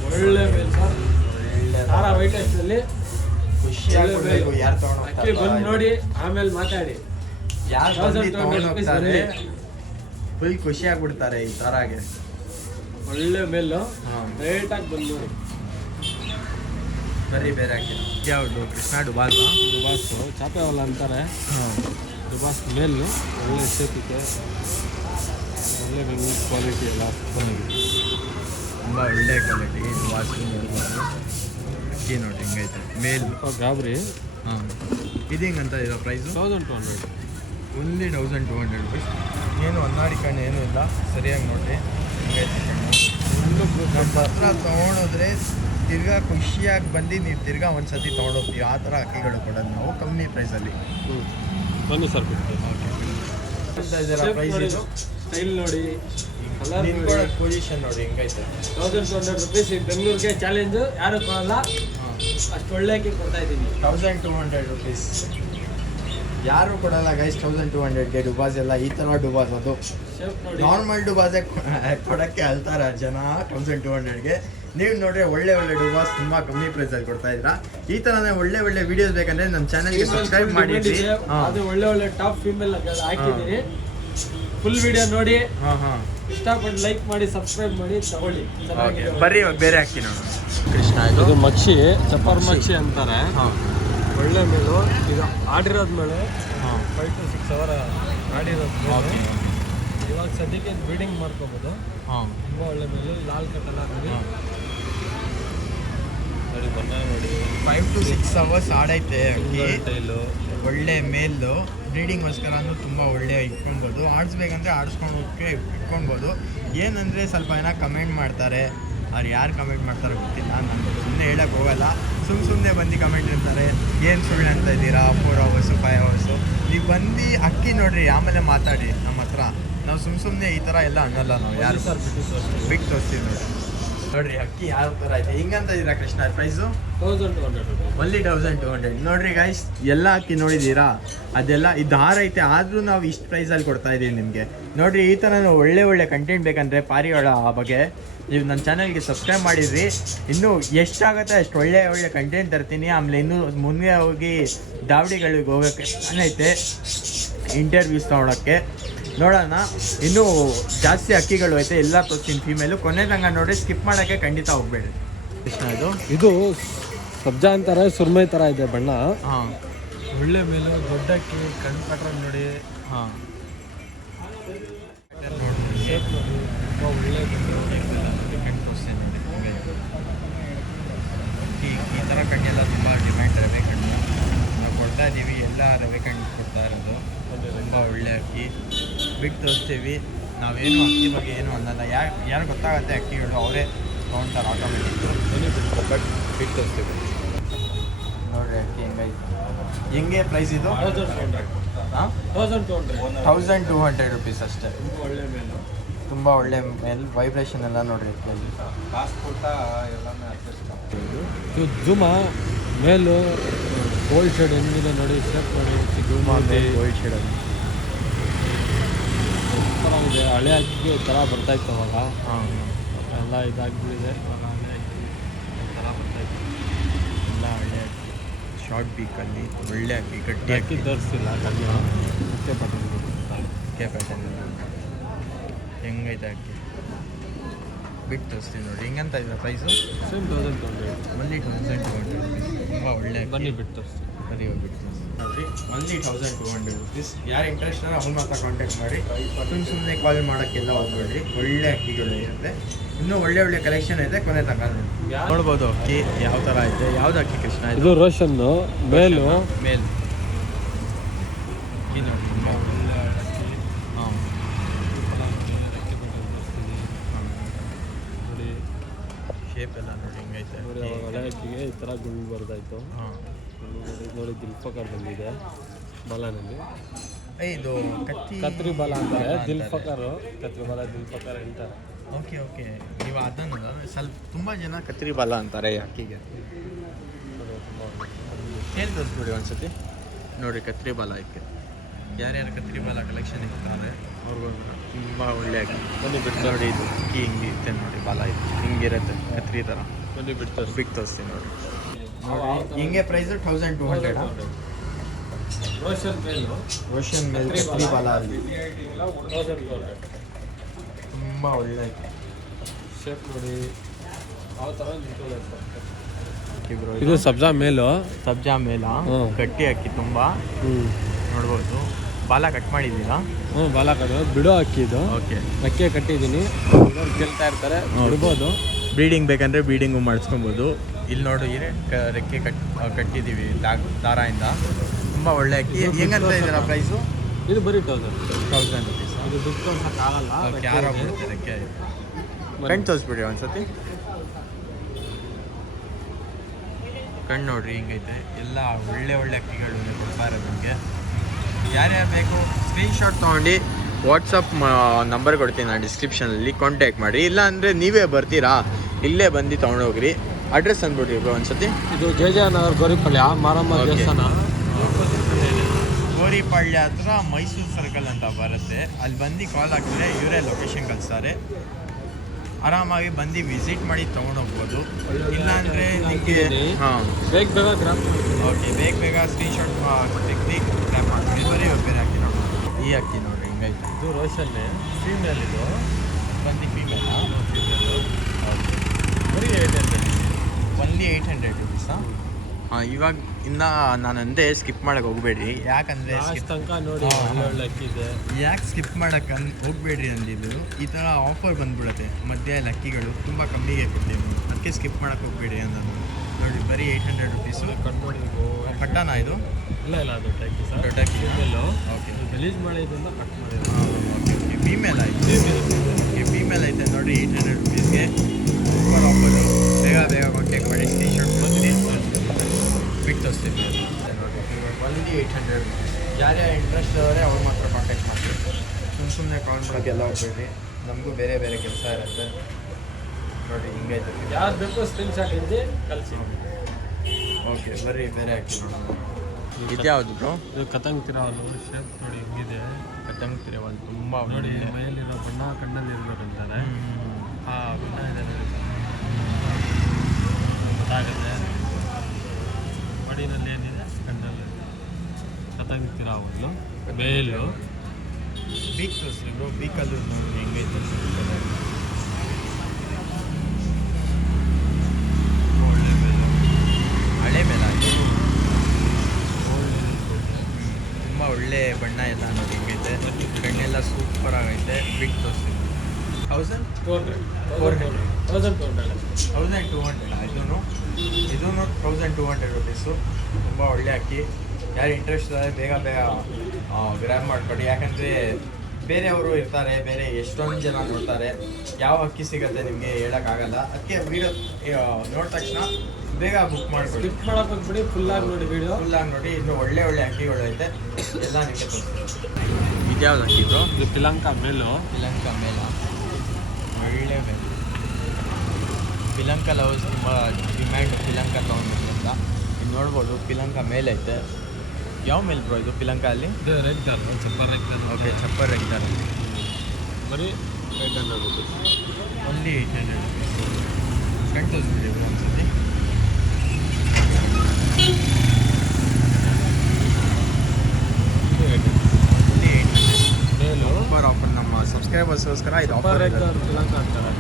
ಒಳ್ಳೆ ಮೇಲ್ ಸರ್. ಒಳ್ಳೆ ತಾರಾ ವೈಟ್ ಐಸಲ್ಲಿ ಖುಷಿಯಾಗಿ ಕೊಡಬೇಕು. ಯಾರು ಅಕ್ಕಿ ಬಂದು ನೋಡಿ ಆಮೇಲೆ ಮಾತಾಡಿ. ಯಾರು ತೊಗೊಂಡೋಗ್ತಾರೆ ಫುಲ್ ಖುಷಿಯಾಗ್ಬಿಡ್ತಾರೆ ಈ ಥರಾಗೆ. ಒಳ್ಳೆ ಮೇಲು ಹಾಂ, ರೇಟಾಗಿ ಬಂದು ನೋಡಿ. ಬರೀ ಬೇರೆ ಹಾಕಿ ಯಾವುದು? ಕೃಷ್ಣ ಡುಬಾಸ್. ದುಬಾಸು ಚಾಪೆ ಹೊಲ ಅಂತಾರೆ. ಹಾಂ, ದುಬಾಸ್ ಮೇಲು ಒಳ್ಳೆ ಶೇಪಿಗೆ, ಒಳ್ಳೆ ಕ್ವಾಲಿಟಿ ಎಲ್ಲ ಚೆನ್ನಾಗಿದೆ. ತುಂಬ ಒಳ್ಳೆ ಕ್ವಾಲಿಟಿ ಡುಬಾಸ್. ಅಕ್ಕಿ ನೋಡಿ ಹೆಂಗೈತೆ ಮೇಲ್. ಗಾಬರಿ. ಹಾಂ, ಇದು ಹೆಂಗಂತ ಇರೋ ಪ್ರೈಸು? 1200. Only 1200 rupees. ಏನು ಹೊನ್ನಾಡಿಕೊಂಡು ಏನೂ ಇಲ್ಲ. ಸರಿಯಾಗಿ ನೋಡಿರಿ ಹೆಂಗೈತೆ ಕಣ್ಣು. ನಮ್ಮ ಹತ್ರ ತೊಗೊಂಡೋದ್ರೆ ತಿರ್ಗಾ ಖುಷಿಯಾಗಿ ಬಂದು ನೀವು ತಿರ್ಗಾ ಒಂದು ಸತಿ ತೊಗೊಂಡೋಗ್ತೀವಿ. ಆ ಥರ ಅಕ್ಕಿಗಳು ಕೊಡೋದು ನಾವು ಕಮ್ಮಿ ಪ್ರೈಸಲ್ಲಿ. ಬನ್ನಿ ಸರ್. ಪ್ರೈಸ್ ಇದು ಸ್ಟೈಲ್ ನೋಡಿ, ಕಲರ್ ನಿಂತ್ಕೊಳ್ಳೋ ಪೊಸಿಷನ್ ನೋಡಿ ಹೆಂಗೈತೆ. 1200 ರುಪೀಸ್. ಈ ಬೆಂಗಳೂರಿಗೆ ಚಾಲೆಂಜು, ಯಾರು ಕೊಡಲ್ಲ. ಅಷ್ಟು ಒಳ್ಳೆ ಅಕ್ಕಿ ಕೊಡ್ತಾ ಇದ್ದೀನಿ. 1200 ರುಪೀಸ್ ಯಾರು ಕೊಡಲ್ಲ ಗೈಸ್. 1200ಗೆ ಡುಬಾಸ್ ಎಲ್ಲ ಈ ಥರ ಡುಬಾಸ್. ಅದು ಶೇಪ್ ನೋಡಿ, ನಾರ್ಮಲ್ ಡುಬಾಸೇ ಕೊಡೋಕ್ಕೆ ಅಳ್ತಾರೆ ಜನ 1200ಗೆ. ನೀವು ನೋಡ್ರೆ ಒಳ್ಳೆ ಡುಬಾಸ್ ತುಂಬ ಕಮ್ಮಿ ಪ್ರೈಸಲ್ಲಿ ಕೊಡ್ತಾ ಇದ್ದೀರಾ. ಈ ಥರನೇ ಒಳ್ಳೆ ವೀಡಿಯೋಸ್ ಬೇಕಂದ್ರೆ ನಮ್ಮ ಚಾನಲ್ಗೆ ಸಬ್ಸ್ಕ್ರೈಬ್ ಮಾಡಿದ್ವಿ. ಅದು ಒಳ್ಳೆ ಟಾಪ್ ಫೀಮೇಲ್ ಹಾಕಿದ್ದೀನಿ. ಫುಲ್ ವಿಡಿಯೋ ನೋಡಿ, ಇಷ್ಟಪಟ್ಟು ಲೈಕ್ ಮಾಡಿ, ಸಬ್ಸ್ಕ್ರೈಬ್ ಮಾಡಿ, ತಗೊಳ್ಳಿ. ಬರ್ರಿ ಇವಾಗ ಬೇರೆ ಹಾಕಿ ನೋಡೋಣ. ಕೃಷ್ಣ ಇದು ಮಕ್ಷಿ, ಚಪ್ಪರ್ ಮಕ್ಷಿ ಅಂತಾರೆ. ಹಾಂ, ಒಳ್ಳೆ ಮೇಲು. ಇದು ಆಡಿರೋದ ಮೇಲೆ 5 to 6 ಅವರ್ ಆಡಿರೋದು ಮೇಲೆ. ಇವಾಗ ಸದ್ಯಕ್ಕೆ ಬ್ರೀಡಿಂಗ್ ಮಾಡ್ಕೋಬೋದು. ಹಾಂ, ತುಂಬ ಒಳ್ಳೆ ಮೇಲು. ಲಾಲ್ ಕಟ್ಟಲ್ಲ ನೋಡಿ, ಬಣ್ಣ ನೋಡಿ. 5 to 6 ಅವರ್ಸ್ ಆಡೈತೆ ಅಕ್ಕಿ. ಟೈಲು ಒಳ್ಳೆ ಮೇಲು. ಬ್ರೀಡಿಂಗೋಸ್ಕರನೂ ತುಂಬ ಒಳ್ಳೆ ಇಟ್ಕೊಳ್ಬೋದು. ಆಡಿಸ್ಬೇಕಂದ್ರೆ ಆಡಿಸ್ಕೊಂಡೋಕ್ಕೆ ಇಟ್ಕೊಳ್ಬೋದು. ಏನಂದರೆ ಸ್ವಲ್ಪ ಜನ ಕಮೆಂಟ್ ಮಾಡ್ತಾರೆ, ಅವ್ರು ಯಾರು ಕಮೆಂಟ್ ಮಾಡ್ತಾರೋ ಗೊತ್ತಿಲ್ಲ. ನಾನು ಸುಮ್ಮನೆ ಹೇಳೋಕ್ಕೆ ಹೋಗಲ್ಲ. ಸುಮ್ಮನೆ ಬಂದು ಕಮೆಂಟ್ ಇರ್ತಾರೆ, ಏನು ಸುಳ್ಳು ಅಂತ ಇದ್ದೀರಾ, 4 hours 5 hours. ನೀವು ಬಂದು ಅಕ್ಕಿ ನೋಡಿರಿ, ಆಮೇಲೆ ಮಾತಾಡಿ ನಮ್ಮ ಹತ್ರ. ನಾವು ಸುಮ್ಮನೆ ಈ ಥರ ಎಲ್ಲ ಅನ್ನಲ್ಲ. ನಾವು ಯಾರು ಸರ್ ಬಿಟ್ಟು ತೋರಿಸ್ತೀವಿ ನೋಡಿರಿ ಅಕ್ಕಿ ಯಾವ ಥರ ಐತೆ. ಹಿಂಗಂತ ಇದ್ದೀರಾ ಕೃಷ್ಣ ಪ್ರೈಸು? 1200 ರುಪೀಸ್. ಓನ್ಲಿ 1200. ನೋಡಿರಿ ಗೈಸ್, ಎಲ್ಲ ಅಕ್ಕಿ ನೋಡಿದ್ದೀರಾ? ಅದೆಲ್ಲ ಇದು ಹಾರೈತೆ, ಆದರೂ ನಾವು ಇಷ್ಟು ಪ್ರೈಸಲ್ಲಿ ಕೊಡ್ತಾ ಇದ್ದೀವಿ ನಿಮಗೆ. ನೋಡಿರಿ, ಈ ಥರ ಒಳ್ಳೆ ಕಂಟೆಂಟ್ ಬೇಕಂದರೆ ಪಾರಿವಾಳ ಬಗ್ಗೆ ನೀವು ನನ್ನ ಚಾನಲ್ಗೆ ಸಬ್ಸ್ಕ್ರೈಬ್ ಮಾಡಿದ್ರಿ. ಇನ್ನೂ ಎಷ್ಟಾಗುತ್ತೆ ಅಷ್ಟು ಒಳ್ಳೆ ಕಂಟೆಂಟ್ ತರ್ತೀನಿ. ಆಮೇಲೆ ಇನ್ನೂ ಮುಂದೆ ಹೋಗಿ ದಾವಡಿಗಳಿಗೆ ಹೋಗೋಕ್ಕೆ ಐತೆ, ಇಂಟರ್ವ್ಯೂಸ್ ತೊಗೊಳಕ್ಕೆ. ನೋಡೋಣ, ಇನ್ನೂ ಜಾಸ್ತಿ ಅಕ್ಕಿಗಳು ಐತೆ, ಎಲ್ಲ ತೋರಿಸ್ತೀನಿ ಫೀಮೇಲು. ಕೊನೆ ತನಕ ನೋಡಿ, ಸ್ಕಿಪ್ ಮಾಡೋಕ್ಕೆ ಖಂಡಿತ ಹೋಗಬೇಡಿ. ಕೃಷ್ಣ ಇದು ಸಬ್ಜಾ ಅಂತಾರೆ, ಸುರ್ಮೈ ಥರ ಇದೆ ಬಣ್ಣ. ಹಾಂ, ಒಳ್ಳೆ ಮೇಲು, ದೊಡ್ಡ ಅಕ್ಕಿ, ಕಣ್ಣು ಪ್ಯಾಟ್ರನ್ ನೋಡಿ. ಹಾಂ, ಶೇಪ್ ನೋಡಿ, ತುಂಬ ಒಳ್ಳೆ ಕಣ್ಣು ತೋರಿಸ್ತೀನಿ ನೋಡಿ. ಈ ಥರ ಕಣ್ಣೆಲ್ಲ ತುಂಬ ಡಿಮ್ಯಾಂಡ್ ರವೆ ಕಣ್ಣು ನಾವು ಕೊಡ್ತಾ ಇದ್ದೀವಿ. ಎಲ್ಲ ರವೆ ಕಣ್ಣು ಕೊಡ್ತಾ ಇರೋದು. ತುಂಬ ಒಳ್ಳೆ ಅಕ್ಕಿ. ಬಿಟ್ಟು ತೋರಿಸ್ತೀವಿ. ನಾವೇನು ಅಕ್ಕಿ ಬಗ್ಗೆ ಏನು ಅನ್ನಲ್ಲ. ಯಾರು ಗೊತ್ತಾಗುತ್ತೆ ಅಕ್ಕಿಗಳು ಅವರೇ ತೊಗೊಳ್ತಾರೆ ಆಟೋಮೆಟಿಕ್ಕು. ಬಟ್ ಬಿಟ್ಟು ತೋರಿಸ್ತೀವಿ ನೋಡಿರಿ ಅಕ್ಕಿ ಹೆಂಗೈತೆ. ಹೆಂಗೆ ಪ್ರೈಸ್ ಇದು? 1200. ಹಾಂ, 1200. 1200 ರುಪೀಸ್ ಅಷ್ಟೇ. ತುಂಬ ಒಳ್ಳೆ ಮೇಲು. ತುಂಬ ತುಂಬ ಒಳ್ಳೆ ವೈಬ್ರೇಷನ್ ಎಲ್ಲ ನೋಡ್ರಿ ಇದರಲ್ಲಿ. ಇದು ಜುಮಾ ಮೇಲು ಗೋಲ್ಡ್ ಶೇಡ್ ಹೆಂಗಿದೆ ನೋಡಿ, ಶೇಪ್ ನೋಡಿ, ಗೋಲ್ಡ್ ಶೇಡಲ್ಲಿ ಇದೆ. ಹಳೆ ಅಕ್ಕಿಗೆ ಈ ಥರ ಬರ್ತಾಯಿತ್ತು ಅವಾಗ, ಹಾಂ ಎಲ್ಲ ಇದಾಗ್ಬಿಟ್ಟಿದೆ. ಇವಾಗ ಹಳೆ ಅಕ್ಕಿ ಈ ಥರ ಬರ್ತಾಯಿತ್ತು, ಎಲ್ಲ ಹಳ್ಳಿ ಅಕ್ಕಿ ಶಾರ್ಟ್ ಬೀಕಲ್ಲಿ ಒಳ್ಳೆ ಅಕ್ಕಿ ಗಟ್ಟಿ ಅಕ್ಕಿ ತೋರಿಸಿಲ್ಲ ಕಮ್ಮಿ ಮುಖ್ಯ ಪ್ಯಾಟರ್ನ್ ಕೆ ಪ್ಯಾಟರ್ನ್ ಹೆಂಗೈತೆ ಅಕ್ಕಿ ಬಿಟ್ಟು ತೋರಿಸ್ತೀನಿ ನೋಡಿ. ಹೆಂಗಂತ ಇದೆ ಪ್ರೈಸು? ಸೇಮ್ 1200 ಒನ್ಲಿ 1200 ತುಂಬ ಒಳ್ಳೆ ಬನ್ನಿ ಬಿಟ್ಟು ತೋರಿಸ್ತೀನಿ. ಸರಿ ಹೋಗ್ಬಿಟ್ಟು ನೋಡಿ, ಒನ್ಲಿ 1200 ರುಪೀಸ್. ಯಾರು ಇಂಟ್ರೆಸ್ಟ್ ಅವ್ರ ಮಾತ್ರ ಕಾಂಟ್ಯಾಕ್ಟ್ ಮಾಡಿ. ಸುಮ್ಮನೆ ಕಾಲ್ ಮಾಡೋಕ್ಕೆಲ್ಲ ಹೋಗ್ಬೇಡ್ರಿ, ಒಳ್ಳೆ ಅಕ್ಕಿಗಳು ಇರುತ್ತೆ. ಇನ್ನೂ ಒಳ್ಳೆ ಒಳ್ಳೆ ಕಲೆಕ್ಷನ್ ಇದೆ, ಕೊನೆ ತನಕ ನೋಡ್ಬೋದು ಅಕ್ಕಿ ಯಾವ ಥರ ಇದೆ. ಯಾವ್ದು ಅಕ್ಕಿ ಕೃಷ್ಣ? ಇದು ರೋಷನ್ನು ಮೇಲು ಮೇಲ್ ಅಕ್ಕಿ ನೋಡಿ, ತುಂಬ ಒಳ್ಳೆ ಅಕ್ಕಿ. ಹಾಂ ನೋಡಿ ಶೇಪ್ ಎಲ್ಲ ನೋಡಿ ಹೆಂಗೈತೆ ನೋಡಿ. ಅವಾಗ ಹಳೆ ಅಕ್ಕಿಗೆ ಈ ಥರ ಗುಂಡು ಬರ್ತಾಯಿತ್ತು. ಹಾಂ ನೋಡಿ ದಿಲ್ಫಕರ್ ಬಂದಿದೆ ಬಾಲನಲ್ಲಿ. ಇದು ಕತ್ರಿ ಬಾಲ ಅಂತಾರೆ, ದಿಲ್ಫಕರು ಕತ್ರಿ ಬಾಲ ದಿಲ್ಫಕರ್ ಅಂತಾರೆ. ಓಕೆ ಓಕೆ, ನೀವು ಅದನ್ನು ಸ್ವಲ್ಪ ತುಂಬ ಜನ ಕತ್ರಿ ಬಾಲ ಅಂತಾರೆ ಈ ಅಕ್ಕಿಗೆ. ಹೇಳಿ ತೋರಿಸ್ಬಿಡಿ ಒಂದ್ಸತಿ ನೋಡಿ. ಕತ್ರಿ ಬಾಲ ಐತೆ, ಯಾರ್ಯಾರು ಕತ್ರಿ ಬಾಲ ಕಲೆಕ್ಷನ್ ಇರ್ತಾರೆ ಅವ್ರಿಗೋಸ್ಕರ ತುಂಬ ಒಳ್ಳೆ ಅಕ್ಕಿ. ಬನ್ನಿ ಬಿಟ್ಟು ನೋಡಿ, ಇದು ಅಕ್ಕಿ ಹಿಂಗಿರುತ್ತೆ ನೋಡಿ, ಬಾಲ ಇದು ಹಿಂಗಿರುತ್ತೆ ಕತ್ರಿ ಥರ. ಬನ್ನಿ ಬಿಟ್ಟು ಬಿಗ್ ತೋರಿಸ್ತೀನಿ ನೋಡಿ. ಹಿಂಗೆ ಪ್ರೈಸು 1200. ರೋಷನ್ ಮೇಲು ರೋಷನ್ ಮೇಲೆ ಕತ್ರಿ ಬಾಲ ಅಲ್ಲಿ 1200 ತುಂಬ ಒಳ್ಳೆ ಅಕ್ಕಿ. ಶೇಪ್ ನೋಡಿ ಯಾವ ಥರ ಅಕ್ಕಿ ಬ್ರೋ. ಇದು ಸಬ್ಜಾ ಮೇಲು, ಸಬ್ಜಾ ಮೇಲ ಗಟ್ಟಿ ಅಕ್ಕಿ ತುಂಬ ನೋಡ್ಬೋದು. ಬಾಲ ಕಟ್ ಮಾಡಿದ್ದೀರಾ? ಹ್ಞೂ ಬಾಲ ಕಟ್ಟು ಬಿಡೋ ಅಕ್ಕಿ ಇದು. ಓಕೆ, ರೆಕ್ಕೆ ಕಟ್ಟಿದ್ದೀನಿ, ಕೇಳ್ತಾ ಇರ್ತಾರೆ, ಬಿಡ್ಬೋದು. ಬ್ರೀಡಿಂಗ್ ಬೇಕಂದರೆ ಬ್ರೀಡಿಂಗು ಮಾಡಿಸ್ಕೊಬೋದು. ಇಲ್ಲಿ ನೋಡಿ ರೆಕ್ಕೆ ಕಟ್ಟಿದ್ದೀವಿ ದಾರದಿಂದ. ತುಂಬ ಒಳ್ಳೆ ಅಕ್ಕಿ. ಹೆಂಗಂತ ಇದ್ದೀರಾ ಪ್ರೈಸು? ಇದು ಬರೀ 1000 ರುಪೀಸ್. ಇದು ಬಿಟ್ಟು ತೋರ್ಸೋಕ್ಕಾಗಲ್ಲ. ಯಾರೋ ಬಿಡುತ್ತೆ ರೆಕ್ಕೆ. ಕಣ್ಣು ತೋರಿಸ್ಬಿಡಿ ಒಂದ್ಸತಿ. ಕಣ್ಣು ನೋಡ್ರಿ ಹಿಂಗೈತೆ. ಎಲ್ಲ ಒಳ್ಳೆ ಒಳ್ಳೆ ಅಕ್ಕಿಗಳು ಕೊಡ್ತಾ ಇರೋದು ನಿಮಗೆ. ಯಾರ್ಯಾರು ಬೇಕು ಸ್ಕ್ರೀನ್ಶಾಟ್ ತೊಗೊಂಡು ವಾಟ್ಸಪ್ ನಂಬರ್ ಕೊಡ್ತೀನಿ ನಾನು ಡಿಸ್ಕ್ರಿಪ್ಷನಲ್ಲಿ, ಕಾಂಟ್ಯಾಕ್ಟ್ ಮಾಡಿ. ಇಲ್ಲ ಅಂದರೆ ನೀವೇ ಬರ್ತೀರಾ, ಇಲ್ಲೇ ಬಂದು ತೊಗೊಂಡೋಗ್ರಿ. ಅಡ್ರೆಸ್ ಅಂದ್ಬಿಟ್ರಿ ಬ್ರೋ ಒಂದ್ಸತಿ. ಇದು ಜೆ ನಗರ್ ಗೋರಿಪಳ್ಳಿ ಮಾರಮ್ಮ ದೇವಸ್ಥಾನ. ಗೋರಿಪಳ್ಳಿ ಹತ್ರ ಮೈಸೂರು ಸರ್ಕಲ್ ಅಂತ ಬರುತ್ತೆ. ಅಲ್ಲಿ ಬಂದು ಕಾಲ್ ಹಾಕಿದ್ರೆ ಇವರೇ ಲೊಕೇಶನ್ ಕಳಿಸ್ತಾರೆ. ಆರಾಮಾಗಿ ಬಂದು ವಿಸಿಟ್ ಮಾಡಿ ತೊಗೊಂಡೋಗ್ಬೋದು. ಇಲ್ಲಾಂದರೆ ನಿಮಗೆ ಹಾಂ ಬೇಗ ಗ್ರಾಮ್ ಓಕೆ, ಬೇಗ ಸ್ಕ್ರೀನ್ಶಾಟ್ ತೆಗ್ದು ಗ್ರಾಪ್ ಮಾಡ್ತೀವಿ. ಬರೀ ಬೇರೆ ಅಕ್ಕಿ ನೋಡಿ. ಈ ಅಕ್ಕಿ ನೋಡಿರಿ ಹಿಂಗೈತೆ. ಇದು ರೋಷನ್ನೇ ಫೀಮೇಲ್. ಇದು ಬಂದು ಫೀಮೇಲ್ ಓಕೆ, ಬರೀ 800 ಒನ್ಲಿ 800 ರುಪೀಸಾ? ಹಾಂ, ಇವಾಗ ಇನ್ನು ನಾನು ಅಂದೆ ಸ್ಕಿಪ್ ಮಾಡೋಕೆ ಹೋಗಬೇಡಿ. ಯಾಕಂದರೆ ತನಕ ನೋಡಿ ಒಳ್ಳೆ ಅಕ್ಕಿ ಇದೆ. ಯಾಕೆ ಸ್ಕಿಪ್ ಮಾಡೋಕೆ ಹೋಗಬೇಡ್ರಿ ಅಂದಿದ್ದು, ಈ ಥರ ಆಫರ್ ಬಂದ್ಬಿಡುತ್ತೆ ಮಧ್ಯ ಅಕ್ಕಿಗಳು ತುಂಬ ಕಮ್ಮಿಗೆ ಕೊಡ್ತೀವಿ. ಅದಕ್ಕೆ ಸ್ಕಿಪ್ ಮಾಡೋಕೆ ಹೋಗಬೇಡಿ ಅನ್ನೋದು. ನೋಡಿ ಬರೀ 800 ರುಪೀಸು. ಕಟ್ ಮಾಡಿ ಕಟ್ಟಣ ಇದು? ಇಲ್ಲ ದೊಡ್ಡ ಅಕ್ಕಿ ಸರ್. ದೊಡ್ಡ ಅಕ್ಕಿ ಫೀಮೇಲು. ಓಕೆ, ರಿಲೀಸ್ ಮಾಡಿದ್ರಿಂದ ಕಟ್ ಮಾಡಿ. ಓಕೆ ಓಕೆ, ಫೀಮೇಲ್ ಆಯಿತು. ಓಕೆ, ಫೀಮೇಲ್ ಐತೆ ನೋಡಿ 800 ರುಪೀಸ್ಗೆ. Super offer. ಬೇಗ ಕಾಂಟ್ಯಾಕ್ಟ್ ಮಾಡಿ. ಸ್ಕ್ರೀನ್ಶಾಟ್ ಬಂದಿರಿ, ಬಿಟ್ಟು ತೋರಿಸ್ತೀನಿ ನೋಡಿ. Only 800 rupees. ಯಾರ್ಯಾರು ಇಂಟ್ರೆಸ್ಟ್ ಅವರೇ ಅವ್ರು ಮಾತ್ರ ಕಾಂಟ್ಯಾಕ್ಟ್ ಮಾಡ್ತೀವಿ. ಸುಮ್ಮನೆ ಕಾಲ್ ಮಾಡೋಕ್ಕೆಲ್ಲ ಹೋಗ್ಬೇಡಿ, ನಮಗೂ ಬೇರೆ ಬೇರೆ ಕೆಲಸ ಇರುತ್ತೆ ನೋಡಿ. ಹಿಂಗೈತೆ. ಯಾರು ಬೇಕು ಸ್ಕ್ರೀನ್ಶಾಟ್ ಇದ್ದು ಕಳಿಸಿ. ಓಕೆ, ಬರ್ರಿ ಬೇರೆ ಹಾಕಿ ನೋಡೋಣ. ಇದ್ಯಾವುದು ಬ್ರೋ? ಇದು ಕತಂಗ್ ತಿರಾವಲು ಶೇಪ್ ನೋಡಿ ಹೆಂಗಿದೆ. ಕತಂಗ್ ತಿರುವಲ್ ತುಂಬ ನೋಡಿ ಮೈಯಲ್ಲಿರೋ ಬಣ್ಣ ಕಣ್ಣಲ್ಲಿ ಇರಬೇಕಂತಾರೆ. ಆ ಬಣ್ಣ ಇದೆ ನೋಡಿ, ಗೊತ್ತಾಗುತ್ತೆ. ಬಾಡಿನಲ್ಲಿ ಏನಿದೆ ಕಣ್ಣಲ್ಲಿ. ಕತಂಗ್ ತಿರಾವಲು ಮೇಲು. Beak ತೋರಿಸ್ರಿ bro. ಬೀಕಲ್ಲೂ ನೋಡಿ ಹೆಂಗೈತೆ. ಒಳ್ಳೆ ಮೇಲೆ ಹಳೆ ಮೇಲೆ ಆಯಿತು. ತುಂಬ ಒಳ್ಳೆ ಬಣ್ಣ ಎಲ್ಲ ನೋಡಿ ಹೆಂಗೈತೆ. ಕಣ್ಣೆಲ್ಲ ಸೂಪರ್ ಆಗೈತೆ. ಬಿಗ್ ತೋರಿಸ್ತೀನಿ. 1200 ಇದೂ 1200 ರುಪೀಸು. ತುಂಬ ಒಳ್ಳೆ ಅಕ್ಕಿ. ಯಾರು ಇಂಟ್ರೆಸ್ಟ್ ಇದ್ದಾರೆ ಬೇಗ ಗ್ರ್ಯಾಬ್ ಮಾಡ್ಕೊಳ್ಳಿ. ಯಾಕಂದರೆ ಬೇರೆಯವರು ಇರ್ತಾರೆ, ಬೇರೆ ಎಷ್ಟೊಂದು ಜನ ನೋಡ್ತಾರೆ. ಯಾವ ಅಕ್ಕಿ ಸಿಗುತ್ತೆ ನಿಮಗೆ ಹೇಳೋಕ್ಕಾಗಲ್ಲ. ಅದಕ್ಕೆ ವೀಡಿಯೋ ನೋಡಿದ ತಕ್ಷಣ ಬೇಗ ಬುಕ್ ಮಾಡ್ಕೊಳ್ಳಿ. ಕ್ಲಿಕ್ ಮಾಡೋಕೆ ಹೋಗ್ಬಿಡಿ, ಫುಲ್ಲಾಗಿ ನೋಡಿ ವೀಡಿಯೋ. ಫುಲ್ಲಾಗಿ ನೋಡಿ. ಇನ್ನು ಒಳ್ಳೆ ಒಳ್ಳೆ ಅಕ್ಕಿಗಳು ಐತೆ, ಎಲ್ಲ ನಿಮಗೆ ತೋರಿಸ್ತೀನಿ. ಇದ್ಯಾವ್ದು ಅಕ್ಕಿ ಬ್ರೋ? ಇದು ಪಿಲಂಕ ಮೇಲು. ಶ್ರೀಲಂಕಾ ಮೇಲ ಪಿಲಂಕ ಲವರ್ಸ್ ತುಂಬ ಡಿಮ್ಯಾಂಡ್ ಪಿಲಂಕ ತೊಗೊಂಡ್ಬಂತ. ಇಲ್ಲಿ ನೋಡ್ಬೋದು ಪಿಲಂಕ ಮೇಲೈತೆ. ಯಾವ ಮೇಲ್ ಬ್ರೋ ಇದು ಪಿಲಂಕ ಅಲ್ಲಿ? ಇದು ರೆಗ್ದರ್, ಚಪ್ಪರ್ ರೆಗ್ದರ್. ಓಕೆ, ಚಪ್ಪರ್ ರೆಗ್ದರ್. ಬರೀ 800 ರುಪೀಸ್. Only 800 rupees. ಫ್ರಂಟ್ ತೋರಿಸ್ಬಿಡಿ ಬ್ರೋ ಒಂದ್ಸತಿ. ಓನ್ಲಿ 800. ಆಫರ್ ನಮ್ಮ ಸಬ್ಸ್ಕ್ರೈಬರ್ಸ್ಗೋಸ್ಕರ ಇದು ಆಫರ್. ಪಿಲಂಕ ಅಂತಾರೆ.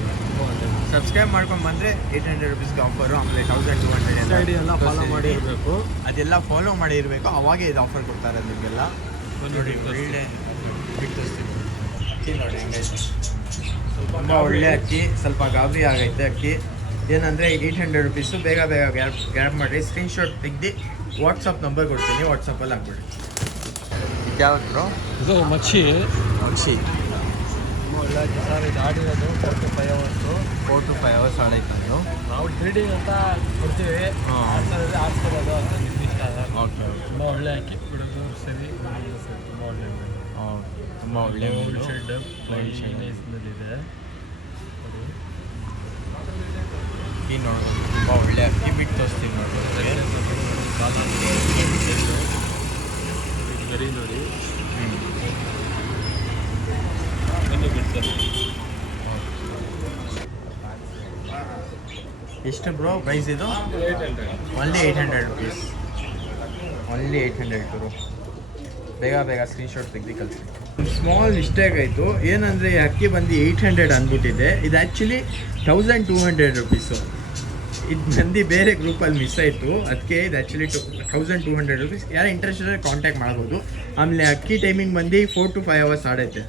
ಸಬ್ಸ್ಕ್ರೈಬ್ ಮಾಡ್ಕೊಂಡು ಬಂದರೆ 800 ರುಪೀಸ್ಗೆ ಆಫರು. ಆಮೇಲೆ 1200 ಐಡಿ ಎಲ್ಲ ಫಾಲೋ ಮಾಡಿರಬೇಕು. ಅದೆಲ್ಲ ಫಾಲೋ ಮಾಡಿರಬೇಕು, ಅವಾಗೇ ಇದು ಆಫರ್ ಕೊಡ್ತಾರೆ ನಿಮಗೆಲ್ಲ. ನೋಡಿ ಒಳ್ಳೆ ಬಿಟ್ಟು ತೋರಿಸ್ತೀನಿ. ಅಕ್ಕಿ ನೋಡಿ ಹೆಂಗೈತೆ, ತುಂಬ ಒಳ್ಳೆ ಅಕ್ಕಿ. ಸ್ವಲ್ಪ ಗಾಬರಿ ಆಗೈತೆ ಅಕ್ಕಿ. ಏನಂದರೆ 800 ರುಪೀಸು. ಬೇಗ ಬೇಗ ಗ್ಯಾಪ್ ಮಾಡಿರಿ. ಸ್ಕ್ರೀನ್ಶಾಟ್ ತೆಗ್ದು ವಾಟ್ಸಪ್ ನಂಬರ್ ಕೊಡ್ತೀನಿ, ವಾಟ್ಸಪ್ಪಲ್ಲಿ ಹಾಕ್ಬಿಡಿ. ಯಾವ್ದು ಬ್ರೋ? ಇದು ಮಚ್ಚಿ. ಮಕ್ಷಿ ಒಳ್ಳೆ ಸರ್, ಇದು ಆಡಿರೋದು 4 to 5 ಅವರ್ಸು. 4 to 5 ಅವರ್ಸ್ ಆಡೈತೆ ಅದು. ನಾವು ಬ್ರೀಡಿಂಗ್ ಅಂತ ಕೊಡ್ತೀವಿ. ಆಡ್ತಿರೋದು ಅಂತ ನಿರ್ದಿಷ್ಟ. ಓಕೆ, ತುಂಬ ಒಳ್ಳೆ ಅಕ್ಕಿ ಬಿಡೋದು ಸರಿ, ತುಂಬ ಒಳ್ಳೆ ತುಂಬ ಒಳ್ಳೆ ಗೋಲ್ಡ್ ಶೆಡ್ ನೈಸ್ನಲ್ಲಿದೆ. ಅಕ್ಕಿ ನೋಡೋದು ತುಂಬ ಒಳ್ಳೆ ಅಕ್ಕಿ. ಬಿಟ್ಟು ತೋರಿಸ್ತೀನಿ ನೋಡೋದು. ಗರಿ ನೋಡಿ ಎಷ್ಟು ಬ್ರೋ ಪ್ರೈಸ್ ಇದು? 800. Only 800 rupees. Only 800 bro. ಬೇಗ ಬೇಗ ಸ್ಕ್ರೀನ್ಶಾಟ್ ತೆಗ್ದು ಕಳಿಸಿ. ಸ್ಮಾಲ್ ಮಿಸ್ಟೇಕ್ ಆಯಿತು. ಏನಂದರೆ ಅಕ್ಕಿ ಬಂದು 800 ಅಂದ್ಬಿಟ್ಟಿದೆ. ಇದು ಆ್ಯಕ್ಚುಲಿ 1200 ರುಪೀಸು. ಇದು ನಂದು ಬೇರೆ ಗ್ರೂಪಲ್ಲಿ ಮಿಸ್ ಆಯಿತು. ಅದಕ್ಕೆ ಇದು ಆ್ಯಕ್ಚುಲಿ 1200 ರುಪೀಸ್. ಯಾರು ಇಂಟ್ರೆಸ್ಟ್ ಇದ್ದರೆ ಕಾಂಟ್ಯಾಕ್ಟ್ ಮಾಡ್ಬೋದು. ಆಮೇಲೆ ಅಕ್ಕಿ ಟೈಮಿಂಗ್ ಬಂದು 4 to 5 ಅವರ್ಸ್ ಆಡೈತೆ.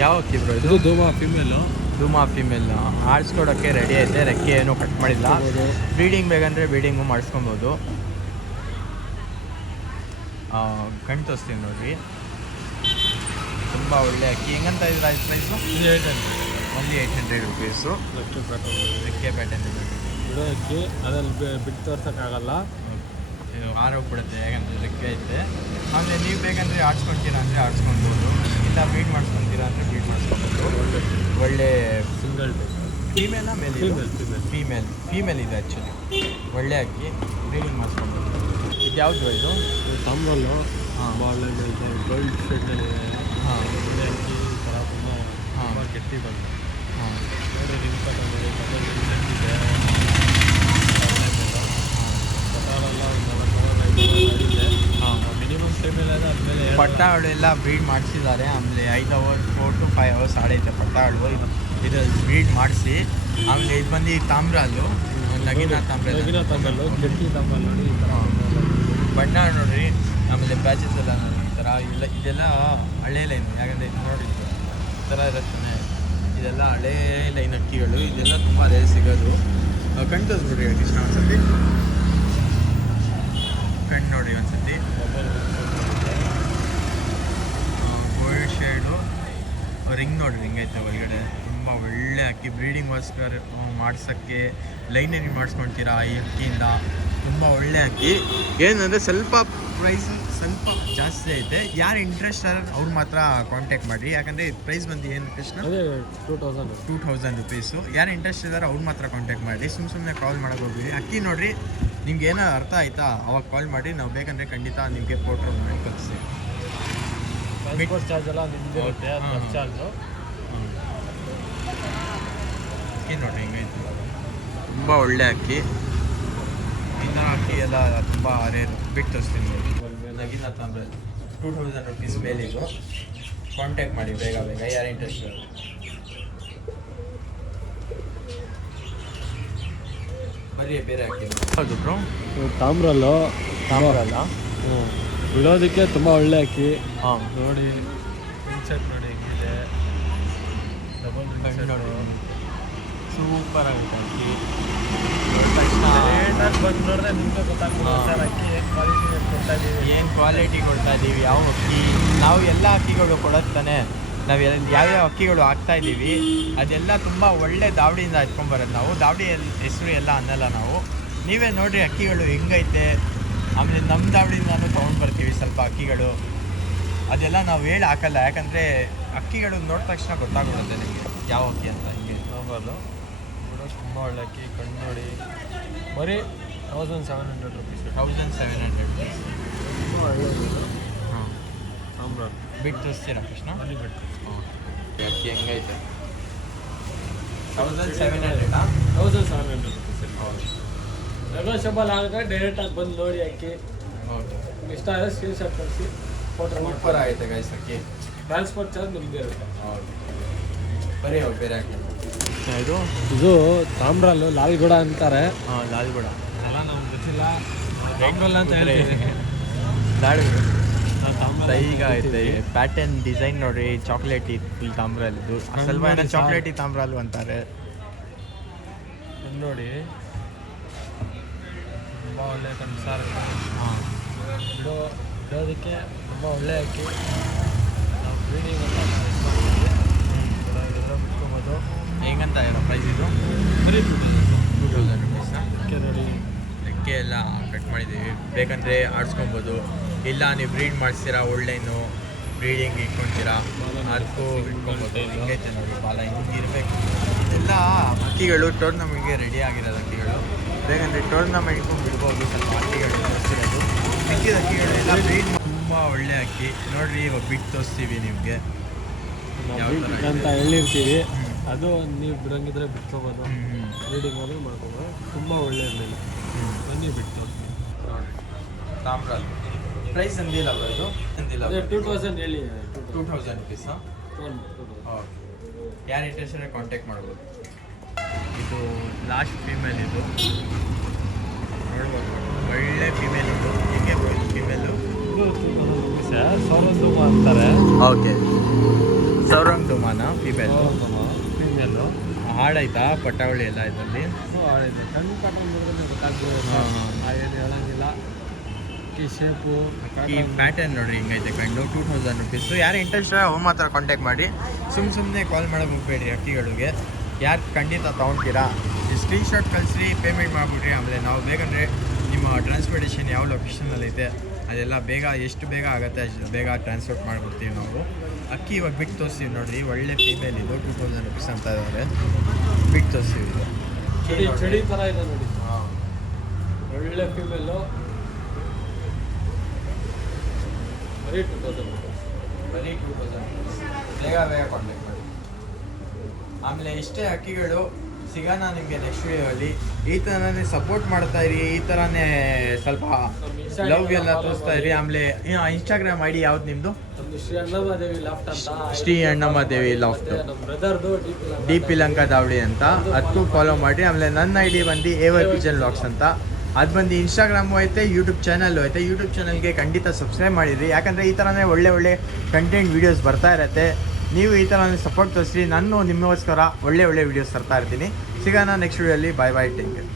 ಯಾವ ಅಕ್ಕಿ ಬ್ರೋ ಇದು? ಧೂಮಾ ಫಿಮೇಲು. ಧೂಮಾ ಫಿಮೇಲ್ ಆಡಿಸ್ಕೊಡೋಕ್ಕೆ ರೆಡಿ ಐತೆ. ರೆಕ್ಕೆ ಏನೂ ಕಟ್ ಮಾಡಿಲ್ಲ. ಬ್ರೀಡಿಂಗ್ ಬೇಕಂದರೆ ಬ್ರೀಡಿಂಗು ಮಾಡಿಸ್ಕೊಬೋದು. ಕಣ್ ತೋರಿಸ್ತೀನಿ ನೋಡಿರಿ. ತುಂಬ ಒಳ್ಳೆ ಅಕ್ಕಿ. ಹೆಂಗಂತ ಇದ್ರೆ ಪ್ರೈಸು? 800. Only 800 rupees. ರೆಕ್ಕೆ ಪ್ಯಾಟರ್ನ್ ಬಿಡೋ ಅಕ್ಕಿ. ಅದ್ರಲ್ಲಿ ಬಿಟ್ಟು ತೋರ್ಸೋಕ್ಕಾಗಲ್ಲ, ಆರೋಗ್ಬಿಡುತ್ತೆ. ಯಾಕಂದರೆ ರೆಕ್ಕೆ ಐತೆ. ಆಮೇಲೆ ನೀವು ಬೇಕಂದರೆ ಆಡಿಸ್ಕೊಳ್ತೀರಾ ಅಂದರೆ ಆಡಿಸ್ಕೊಳ್ಬೋದು. ಇಲ್ಲ ಬ್ರೀಡ್ ಮಾಡಿಸ್ಕೊತೀರಾ ಅಂದರೆ ಬ್ರೀಡ್ ಮಾಡಿಸ್ಕೊಬೋದು. ಒಳ್ಳೆ ಸಿಂಗಲ್ ಫೀಮೇಲ ಮೇಲೆ? ಫೀಮೇಲ್ ಇದೆ ಆ್ಯಕ್ಚುಲಿ. ಒಳ್ಳೆ ಅಕ್ಕಿ. ಬ್ರೀಡಿಂಗ್ ಮಾಡಿಸ್ಕೊಬೋದು. ಇದು ಯಾವುದು ಇದು? ತಾಮ್ರಲ್ಲು. ಬಾಳೆ ಇದೆ, ಗೋಲ್ಡ್ ಶೆಡ್ನಲ್ಲಿದೆ. ಒಳ್ಳೆ ಅಕ್ಕಿ. ಈ ಥರ ತುಂಬ ಗಟ್ಟಿ ಬಂದು ನೋಡಿ. ನಿಂತ್ಕೊಂಡು ನೋಡಿ, ಇದೆ. ಪಟಾರೆಲ್ಲ ಒಂದು 4 ಇದೆ. ಮಿನಿಮಮ್ ಟೈಮಲ್ಲಿ ಇದೆ. ಆದಮೇಲೆ ಪಟ್ಟಾಳು ಎಲ್ಲ ಬ್ರೀಡ್ ಮಾಡಿಸಿದ್ದಾರೆ. ಆಮೇಲೆ 5 ಅವರ್ಸ್ 4 to 5 ಅವರ್ಸ್ ಆಡೈತೆ ಪಟ್ಟಾಳು. ಇದು ಬ್ರೀಡ್ ಮಾಡಿಸಿ. ಆಮೇಲೆ ಇದು ಬಂದು ತಾಮ್ರ ಅಲ್ಲು, ಲಗಿನ ತಾಮ್ರಲ್ಲು, ಗಟ್ಟಿ ತಾಮ್ರ ನೋಡಿ. ಈ ಥರ ಬಣ್ಣ ನೋಡಿರಿ. ಆಮೇಲೆ ಪ್ಯಾಚಸ್ ಎಲ್ಲ ನೋಡಿ. ಈ ಥರ ಇದೆಲ್ಲ ಹಳೆ ಲೈನು. ಯಾಕಂದರೆ ಇದು ನೋಡಿ ಈ ಥರ ಇರುತ್ತಾನೆ. ಇದೆಲ್ಲ ಹಳೇ ಲೈನ್ ಅಕ್ಕಿಗಳು. ಇದೆಲ್ಲ ತುಂಬ ರೇರ್ ಸಿಗೋದು. ಕಣ್ಣು ತೋರಿಸ್ಬಿಡ್ರಿ ಕೃಷ್ಣ ಒಂದ್ಸತಿ. ಕಣ್ಣು ನೋಡಿ ಒಂದ್ಸತಿ. ಗೋಲ್ಡ್ ಶೇಡು ರಿಂಗ್ ನೋಡಿ, ಹಿಂಗೈತೆ ಒಳಗಡೆ. ತುಂಬ ಒಳ್ಳೆ ಅಕ್ಕಿ. ಬ್ರೀಡಿಂಗ್ಗೋಸ್ಕರ ಮಾಡ್ಸೋಕ್ಕೆ ಲೈನರಿ ಮಾಡಿಸ್ಕೊಳ್ತೀರಾ ಈ ಅಕ್ಕಿಯಿಂದ. ತುಂಬ ಒಳ್ಳೆ ಅಕ್ಕಿ. ಏನಂದರೆ ಸ್ವಲ್ಪ ಪ್ರೈಸ್ ಸ್ವಲ್ಪ ಜಾಸ್ತಿ ಐತೆ. ಯಾರು ಇಂಟ್ರೆಸ್ಟ್ ಅವ್ರು ಮಾತ್ರ ಕಾಂಟ್ಯಾಕ್ಟ್ ಮಾಡಿರಿ. ಯಾಕಂದರೆ ಪ್ರೈಸ್ ಬಂದು ಏನು ಕೃಷ್ಣ? 2000 ರುಪೀಸು. ಯಾರು ಇಂಟ್ರೆಸ್ಟ್ ಇದ್ದಾರೆ ಅವ್ರು ಮಾತ್ರ ಕಾಂಟ್ಯಾಕ್ಟ್ ಮಾಡಿ. ಸುಮ್ಮನೆ ಕಾಲ್ ಮಾಡೋಕೆ ಹೋಗ್ಬಿಡಿ. ಅಕ್ಕಿ ನೋಡಿರಿ, ನಿಮ್ಗೆ ಏನೋ ಅರ್ಥ ಆಯ್ತಾ ಅವಾಗ ಕಾಲ್ ಮಾಡಿ. ನಾವು ಬೇಕಂದರೆ ಖಂಡಿತ ನಿಮಗೆ ಫೋಟೋ ಮಾಡಿ ಕಳಿಸ್ತೀವಿ. ಚಾರ್ಜ್ ಎಲ್ಲ ನಿಂದಿರುತ್ತೆ, ಚಾರ್ಜು. ಅಕ್ಕಿ ನೋಡಿ ಹಿಂಗೈತೆ. ತುಂಬ ಒಳ್ಳೆ ಅಕ್ಕಿ. ಇನ್ನು ಅಕ್ಕಿ ಎಲ್ಲ ತುಂಬ ರೇರು. ಬಿಟ್ಟು ತೋರಿಸ್ತೀನಿ ನೋಡಿ. ನಗಿನ ತಂದರೆ 2000 ರುಪೀಸ್ ಮೇಲಿದು. ಕಾಂಟ್ಯಾಕ್ಟ್ ಮಾಡಿ ಬೇಗ ಬೇಗ ಯಾರು ಇಂಟ್ರೆಸ್ಟ್ ಇರೋದು. ಬರೀ ಬೇರೆ ಅಕ್ಕಿ ಹೌದು ಬ್ರೋ. ತಾಮ್ರಲ್ಲು. ತಾಮ್ರಲ್ಲ ಬಿಡೋದಕ್ಕೆ ತುಂಬ ಒಳ್ಳೆ ಅಕ್ಕಿ. ಹಾಂ ನೋಡಿ ಇನ್ಸೆಟ್ ನೋಡಿ ಹೆಂಗಿದೆ. ಡಬಲ್ ರಿಂಗ್ ನೋಡಿ ಸೂಪರ್ ಆಗುತ್ತೆ ಅಕ್ಕಿ. ಲೇಟಾಗಿ ಬಂದು ನೋಡಿದ್ರೆ ನಿಮಗೆ ಗೊತ್ತಾಗ್ತದೆ ಸರ್ ಅಕ್ಕಿ ಏನು ಕ್ವಾಲಿಟಿ ಕೊಡ್ತಾ ಇದ್ದೀವಿ, ಏನು ಕ್ವಾಲಿಟಿ ಕೊಡ್ತಾ ಇದ್ದೀವಿ, ಯಾವ ಅಕ್ಕಿ. ನಾವು ಎಲ್ಲ ಅಕ್ಕಿಗಳು ಕೊಡೋದು ತಾನೆ. ನಾವು ಯಾವ್ಯಾವ ಅಕ್ಕಿಗಳು ಹಾಕ್ತಾಯಿದ್ದೀವಿ ಅದೆಲ್ಲ ತುಂಬ ಒಳ್ಳೆ ದಾವಡಿಯಿಂದ ಎತ್ಕೊಂಬರೋದು ನಾವು. ದಾವಡಿ ಹೆಸರು ಎಲ್ಲ ಅನ್ನಲ್ಲ ನಾವು. ನೀವೇ ನೋಡಿರಿ ಅಕ್ಕಿಗಳು ಹೆಂಗೈತೆ. ಆಮೇಲೆ ನಮ್ಮ ದಾವಡಿಯಿಂದನೂ ತೊಗೊಂಡು ಬರ್ತೀವಿ ಸ್ವಲ್ಪ ಅಕ್ಕಿಗಳು. ಅದೆಲ್ಲ ನಾವು ಹೇಳಿ ಹಾಕಲ್ಲ. ಯಾಕಂದರೆ ಅಕ್ಕಿಗಳು ನೋಡಿದ ತಕ್ಷಣ ಗೊತ್ತಾಗ್ಬಿಡುತ್ತೆ ನಿಮಗೆ ಯಾವ ಅಕ್ಕಿ ಅಂತ. ಹಿಂಗೆ ಸಾಂಬಾರು ಕೂಡ ತುಂಬ ಒಳ್ಳೆ ಅಕ್ಕಿ ಕಣ್ಣು ನೋಡಿ ಬರೀ 1700 ರುಪೀಸ್ 1700 ರುಪೀಸ್. ತುಂಬ ಒಳ್ಳೆಯದು ಹಾಂ, ಸಾಂಬಾರು ಬಿಟ್ಟು ತೋರಿಸ್ತೀರಾ ಕೃಷ್ಣ? ಅಲ್ಲಿ ಬಿಟ್ಟು ಅಕ್ಕಿ ಹೆಂಗೈತೆ? 1700 1700 ರುಪೀಸ್. ನೆಗೋಷಿಯಬಲ್ ಆಗುತ್ತೆ, ಡೈರೆಕ್ಟಾಗಿ ಬಂದು ನೋಡಿ ಅಕ್ಕಿ ಓಕೆ, ಇಷ್ಟ ಆದರೆ ಸ್ಕ್ರೀನ್ ಶಾಟ್ ಕಳಿಸಿ ಫೋಟೋ ಸೂಪರ್ ಮಾಡ್ಕೊಂಡು ಆಗೈತೆ ಗೈಸ್ ಅಕ್ಕಿ. ಟ್ರಾನ್ಸ್ಪೋರ್ಟ್ ಚಾರ್ಜ್ ನಿಮ್ಮದೇ ಇರುತ್ತೆ. ಹೌದು, ಬರೀ ಬೇರೆ ಅಕ್ಕಿ. ಇದು ತಾಮ್ರಲ್ಲು ಲಾಲ್ಗೌಡ ಅಂತಾರೆ. ಹಾಂ, ಲಾಲ್ಗೌಡ ಎಲ್ಲ ನಮ್ಗೆ ಗೊತ್ತಿಲ್ಲ, ತಾಮ್ರಲ್ಲ ಅಂತ ಹೇಳ್ತೀವಿ. ಲಾಲ್ಗೌಡ ತಾಮ್ರ ಈಗ ಐತೆ ಪ್ಯಾಟರ್ನ್ ಡಿಸೈನ್ ನೋಡ್ರಿ, ಚಾಕ್ಲೇಟ್ ಫುಲ್ ತಾಮ್ರದ್ದು. ಸ್ವಲ್ಪ ಏನೋ ಚಾಕ್ಲೇಟಿ ತಾಮ್ರಲ್ಲು ಅಂತಾರೆ. ಇದು ನೋಡಿ ತುಂಬ ಒಳ್ಳೆ ಕನ್ಸಾರ ಹಾಂ, ಬಿಡೋದಕ್ಕೆ ತುಂಬ ಒಳ್ಳೆ ಅಕ್ಕಿ. ನಾವು ಬ್ರೀಡಿಂಗ್ ಅಂತ ಬಿಟ್ಕೊಬೋದು. ಹೆಂಗಂತ ಏನೋ ಪ್ರೈಸ್ ಇದು? ಬರೀ 2000 ರುಪೀಸ್. ಅಕ್ಕಿ ನೋಡಿ ರೆಕ್ಕೆ ಎಲ್ಲ ಕಟ್ ಮಾಡಿದ್ದೀವಿ, ಬೇಕಂದರೆ ಆಡಿಸ್ಕೊಬೋದು. ಇಲ್ಲ ನೀವು ಬ್ರೀಡ್ ಮಾಡಿಸ್ತೀರಾ, ಒಳ್ಳೆನು ಬ್ರೀಡಿಂಗ್ ಇಟ್ಕೊಳ್ತೀರಾ, ಅದಕ್ಕೂ ಇಟ್ಕೊಬೋದು. ಹಿಂಗೈತೆ ನೋಡಿ, ಬಾಲ ಹಿಂಗಿರ್ಬೇಕು. ಇದೆಲ್ಲ ಅಕ್ಕಿಗಳು ಟೂರ್ನಮೆಂಟ್ಗೆ ರೆಡಿ ಆಗಿರೋದು ಅಕ್ಕಿಗಳು. ಬೇಕಂದರೆ ಟೂರ್ನಮೆಂಟ್ಗೂ ಬಿಡ್ಬೋದು. ಸ್ವಲ್ಪ ಅಕ್ಕಿಗಳು ತೋರಿಸ್ತಿರೋದು ಮಿಕ್ಕಿದ ಅಕ್ಕಿಗಳೆಲ್ಲ ಬ್ರೀಡ್ ತುಂಬ ಒಳ್ಳೆ ಅಕ್ಕಿ ನೋಡಿರಿ. ಇವಾಗ ಬಿಟ್ಟು ತೋರಿಸ್ತೀವಿ ನಿಮಗೆ ಯಾವ ಥರ ಇದೆ ಅಂತ ಹೇಳಿರ್ತೀವಿ. ಅದು ನೀವು ಬಿಡಂಗಿದ್ರೆ ಬಿಟ್ಕೋಬೋದು, ಹ್ಞೂ ಬ್ರೀಡಿಂಗ್ ಆದರೂ ಮಾಡ್ಕೋಬೋದು. ತುಂಬ ಒಳ್ಳೆ ಇರಲಿಲ್ಲ, ಬನ್ನಿ ಬಿಟ್ಟು ತಾಮ್ರಲ್ಲಿ ಪ್ರೈಸ್ ಅಂದಿಲ್ಲ ಇದು ಅಂದಿಲ್ಲ. ಅದೇ 2000 ಹೇಳಿ. 2000 ರುಪೀಸಾ? ಓಕೆ, ಯಾರು ಇಂಟ್ರೆಸ್ಟ್ ಇದೆ ಕಾಂಟ್ಯಾಕ್ಟ್ ಮಾಡ್ಬೋದು. ಇದು ಲಾಸ್ಟ್ ಫೀಮೇಲ್, ಇದು ನೋಡ್ಬೋದು, ಒಳ್ಳೆ ಫೀಮೇಲ್. ಇದು ಹಿಂಗೆ ಫೀಮೇಲು. ಸೌರಂಧೂಮ ಅಂತಾರೆ. ಓಕೆ, ಸೌರಂಗ್ ದುಮಾನ ಫೀಮೇಲು. ಫೀಮೇಲು ಹಾಡಾಯ್ತಾ ಪಟಾವಳಿ ಎಲ್ಲ ಇದರಲ್ಲಿ? ಆಡಿದೆ. ಕಣ್ಣು ಕಟ್ಕೊಂಡ್ರೆ ಗೊತ್ತಾಗ್ತದೆ. ಏನು ಹೇಳಂಗಿಲ್ಲ. ಈ ಶೇಪು ಈ ಪ್ಯಾಟರ್ನ್ ನೋಡ್ರಿ ಹಿಂಗೈತೆ ಕಣ್ಣು. 2000 ರುಪೀಸು. ಯಾರು ಇಂಟ್ರೆಸ್ಟ್ ಇದೆ ಅವ್ರ ಮಾತ್ರ ಕಾಂಟ್ಯಾಕ್ಟ್ ಮಾಡಿ. ಸುಮ್ಮನೆ ಕಾಲ್ ಮಾಡೋಕೆ ಹೋಗ್ಬೇಡ್ರಿ ಅಕ್ಕಿಗಳಿಗೆ. ಯಾರು ಖಂಡಿತ ತೊಗೊಳ್ತೀರಾ ಸ್ಕ್ರೀನ್ ಶಾಟ್ ಕಳಿಸ್ರಿ, ಪೇಮೆಂಟ್ ಮಾಡಿಬಿಡ್ರಿ. ಆಮೇಲೆ ನಾವು ಬೇಕಂದರೆ ನಿಮ್ಮ ಟ್ರಾನ್ಸ್ಪೋರ್ಟೇಷನ್ ಯಾವ ಲೊಕೇಶನಲ್ಲಿದೆ ಅದೆಲ್ಲ ಬೇಗ, ಎಷ್ಟು ಬೇಗ ಆಗುತ್ತೆ ಅಷ್ಟು ಬೇಗ ಟ್ರಾನ್ಸ್ಪೋರ್ಟ್ ಮಾಡಿಬಿಡ್ತೀವಿ ನಾವು. ಅಕ್ಕಿ ಇವಾಗ ಬಿಟ್ಟು ತೋರಿಸ್ತೀವಿ ನೋಡಿರಿ, ಒಳ್ಳೆ ಫೀಮೇಲ್ ಇದು. 2000 ರುಪೀಸ್ ಅಂತ ಇದ್ದಾರೆ. ಬಿಟ್ಟು ತೋರಿಸ್ತೀವಿ ಇದು. ಚಡಿ ಥರ ಇದೆ ನೋಡಿ, ಹಾಂ, ಒಳ್ಳೆ ಫೀಮೇಲು. ಬರೀ 2000 ಬರೀ 2000 ರುಪೀಸ್. ಬೇಗ ಬೇಗ ಕಾಂಟ್ಯಾಕ್ಟ್ ಮಾಡಿ. ಆಮೇಲೆ ಇಷ್ಟೇ ಅಕ್ಕಿಗಳು ಸಿಗೋಣ ನಿಮಗೆ ನೆಕ್ಸ್ಟ್ ವಿಡಿಯೋಲ್ಲಿ. ಈ ಥರನೇ ಸಪೋರ್ಟ್ ಮಾಡ್ತಾ ಇರಿ, ಈ ಥರನೇ ಸ್ವಲ್ಪ ಲವ್ ಎಲ್ಲ ತೋರಿಸ್ತಾ ಇರಿ. ಆಮೇಲೆ ಇನ್ಸ್ಟಾಗ್ರಾಮ್ ಐ ಡಿ ಯಾವ್ದು ನಿಮ್ಮದು? ನಮ್ಮದು ಶ್ರೀ ಅಣ್ಣಮಾದೇವಿ ಲಾಫ್ಟ್ ಅಂತ. ಶ್ರೀ ಅಣ್ಣಮಾದೇವಿ ಲಾಫ್ಟ್. ನಮ್ಮ ಬ್ರದರ್ದು ಡಿ ಪಿ ಲಂಕಾ ದಾವಡಿ ಅಂತ, ಅದಕ್ಕೂ ಫಾಲೋ ಮಾಡಿ. ಆಮೇಲೆ ನನ್ನ ಐ ಡಿ ಬಂದು AY ಕಿಚನ್ ವ್ಲಾಗ್ಸ್ ಅಂತ. ಅದು ಬಂದು ಇನ್ಸ್ಟಾಗ್ರಾಮು ಐತೆ, ಯೂಟ್ಯೂಬ್ ಚಾನಲ್ಲು ಐತೆ. ಯೂಟ್ಯೂಬ್ ಚಾನಲ್ಗೆ ಖಂಡಿತ ಸಬ್ಸ್ಕ್ರೈಬ್ ಮಾಡಿರಿ, ಯಾಕಂದರೆ ಈ ಥರನೇ ಒಳ್ಳೆ ಒಳ್ಳೆ ಕಂಟೆಂಟ್ ವೀಡಿಯೋಸ್ ಬರ್ತಾ ಇರುತ್ತೆ. ನೀವು ಈ ಥರನೇ ಸಪೋರ್ಟ್ ತೋರಿಸ್ರಿ. ನಾನು ನಿಮಗೋಸ್ಕರ ಒಳ್ಳೆ ಒಳ್ಳೆ ವೀಡಿಯೋಸ್ ತರ್ತಾ ಇರ್ತೀನಿ. ಸಿಗೋಣ ನೆಕ್ಸ್ಟ್ ವೀಡಿಯೋಲಿ. ಬಾಯ್ ಬಾಯ್, ಟೇಕ್ ಕೇರ್.